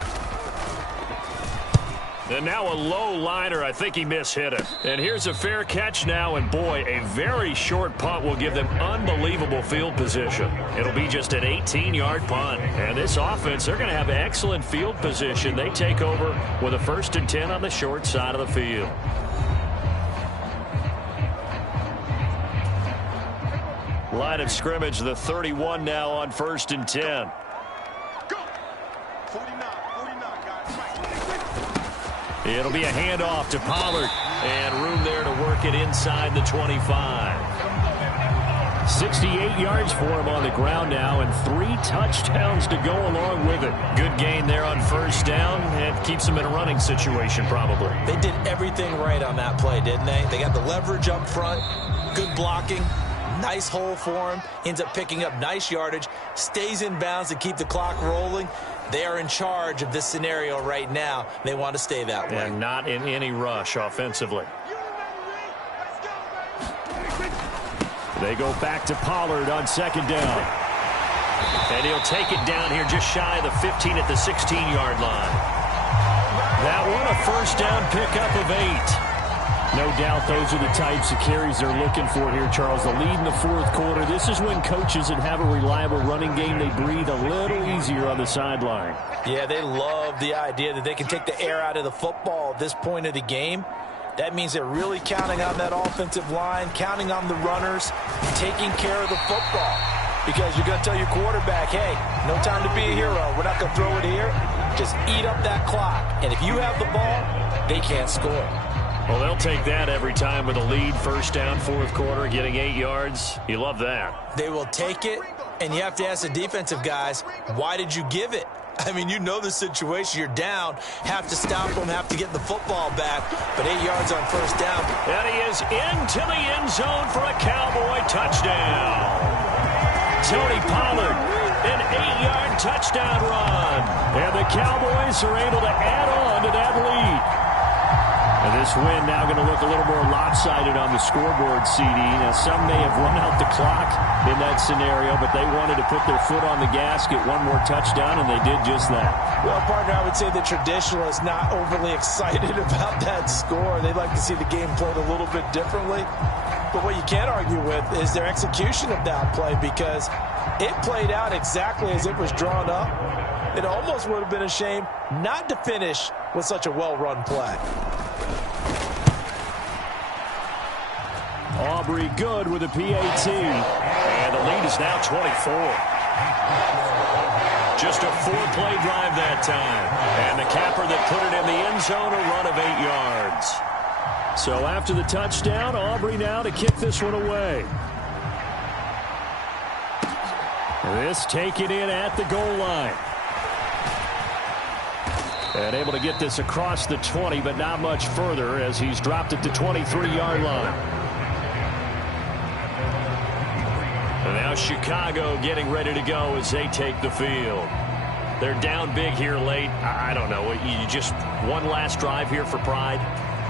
And now a low liner. I think he mishit it. And here's a fair catch now. And boy, a very short punt will give them unbelievable field position. It'll be just an 18-yard punt. And this offense, they're going to have excellent field position. They take over with a 1st and 10 on the short side of the field. Line of scrimmage, the 31 now on 1st and 10. It'll be a handoff to Pollard, and room there to work it inside the 25. 68 yards for him on the ground now, and 3 touchdowns to go along with it. Good gain there on 1st down, and keeps them in a running situation probably. They did everything right on that play, didn't they? They got the leverage up front, good blocking, nice hole for him, ends up picking up nice yardage, stays in bounds to keep the clock rolling. They are in charge of this scenario right now. They want to stay that way. And not in any rush offensively. They go back to Pollard on second down. And he'll take it down here just shy of the 15 at the 16-yard line. That one a first down pickup of 8. No doubt those are the types of carries they're looking for here, Charles. The lead in the fourth quarter. This is when coaches that have a reliable running game, they breathe a little easier on the sideline. Yeah, they love the idea that they can take the air out of the football at this point of the game. That means they're really counting on that offensive line, counting on the runners, taking care of the football. Because you're going to tell your quarterback, hey, no time to be a hero. We're not going to throw it here. Just eat up that clock. And if you have the ball, they can't score. Well, they'll take that every time with a lead, first down, fourth quarter, getting 8 yards. You love that. They will take it, and you have to ask the defensive guys, why did you give it? I mean, you know the situation. You're down, have to stop them, have to get the football back, but 8 yards on first down. And he is into the end zone for a Cowboy touchdown. Tony Pollard, an 8-yard touchdown run. And the Cowboys are able to add on to that lead. And this win now going to look a little more lopsided on the scoreboard, CD. Now, some may have run out the clock in that scenario, but they wanted to put their foot on the gas, get one more touchdown, and they did just that. Well, partner, I would say the traditionalists not overly excited about that score. They'd like to see the game played a little bit differently. But what you can't argue with is their execution of that play, because it played out exactly as it was drawn up. It almost would have been a shame not to finish with such a well-run play. Aubrey good with a PAT. And the lead is now 24. Just a 4-play drive that time. And the capper that put it in the end zone, a run of 8 yards. So after the touchdown, Aubrey now to kick this one away. This taken in at the goal line. And able to get this across the 20, but not much further as he's dropped at the 23-yard line. And now Chicago getting ready to go as they take the field. They're down big here late. I don't know. You just one last drive here for pride?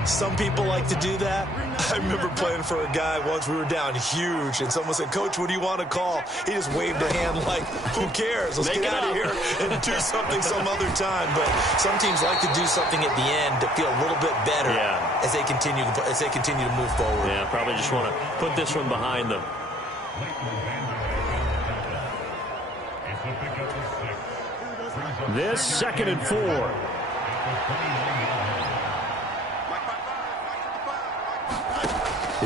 Some people like to do that. I remember playing for a guy once. We were down huge, and someone said, Coach, what do you want to call? He just waved a hand like, who cares? Let's get out of here and do something some other time. But some teams like to do something at the end to feel a little bit better as they continue to move forward. Yeah, probably just want to put this one behind them. This 2nd and 4.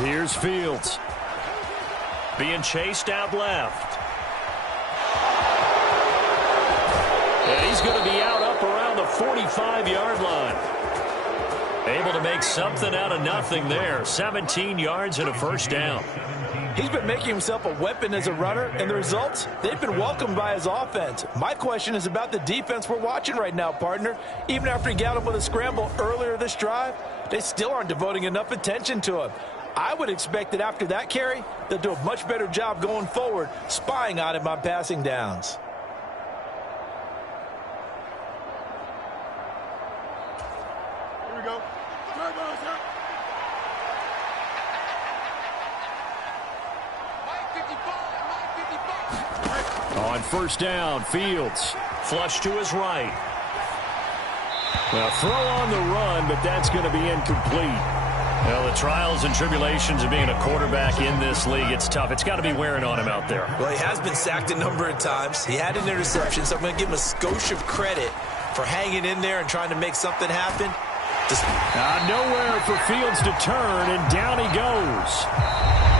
Here's Fields. Being chased out left. And he's going to be out up around the 45-yard line. Able to make something out of nothing there. 17 yards and a first down. He's been making himself a weapon as a runner, and the results, they've been welcomed by his offense. My question is about the defense we're watching right now, partner. Even after he got him with a scramble earlier this drive, they still aren't devoting enough attention to him. I would expect that after that carry, they'll do a much better job going forward, spying on him on passing downs. Here we go. On first down, Fields. Flush to his right. Well, throw on the run, but that's going to be incomplete. Well, the trials and tribulations of being a quarterback in this league, it's tough. It's got to be wearing on him out there. Well, he has been sacked a number of times. He had an interception, so I'm going to give him a skosh of credit for hanging in there and trying to make something happen. Nowhere for Fields to turn, and down he goes.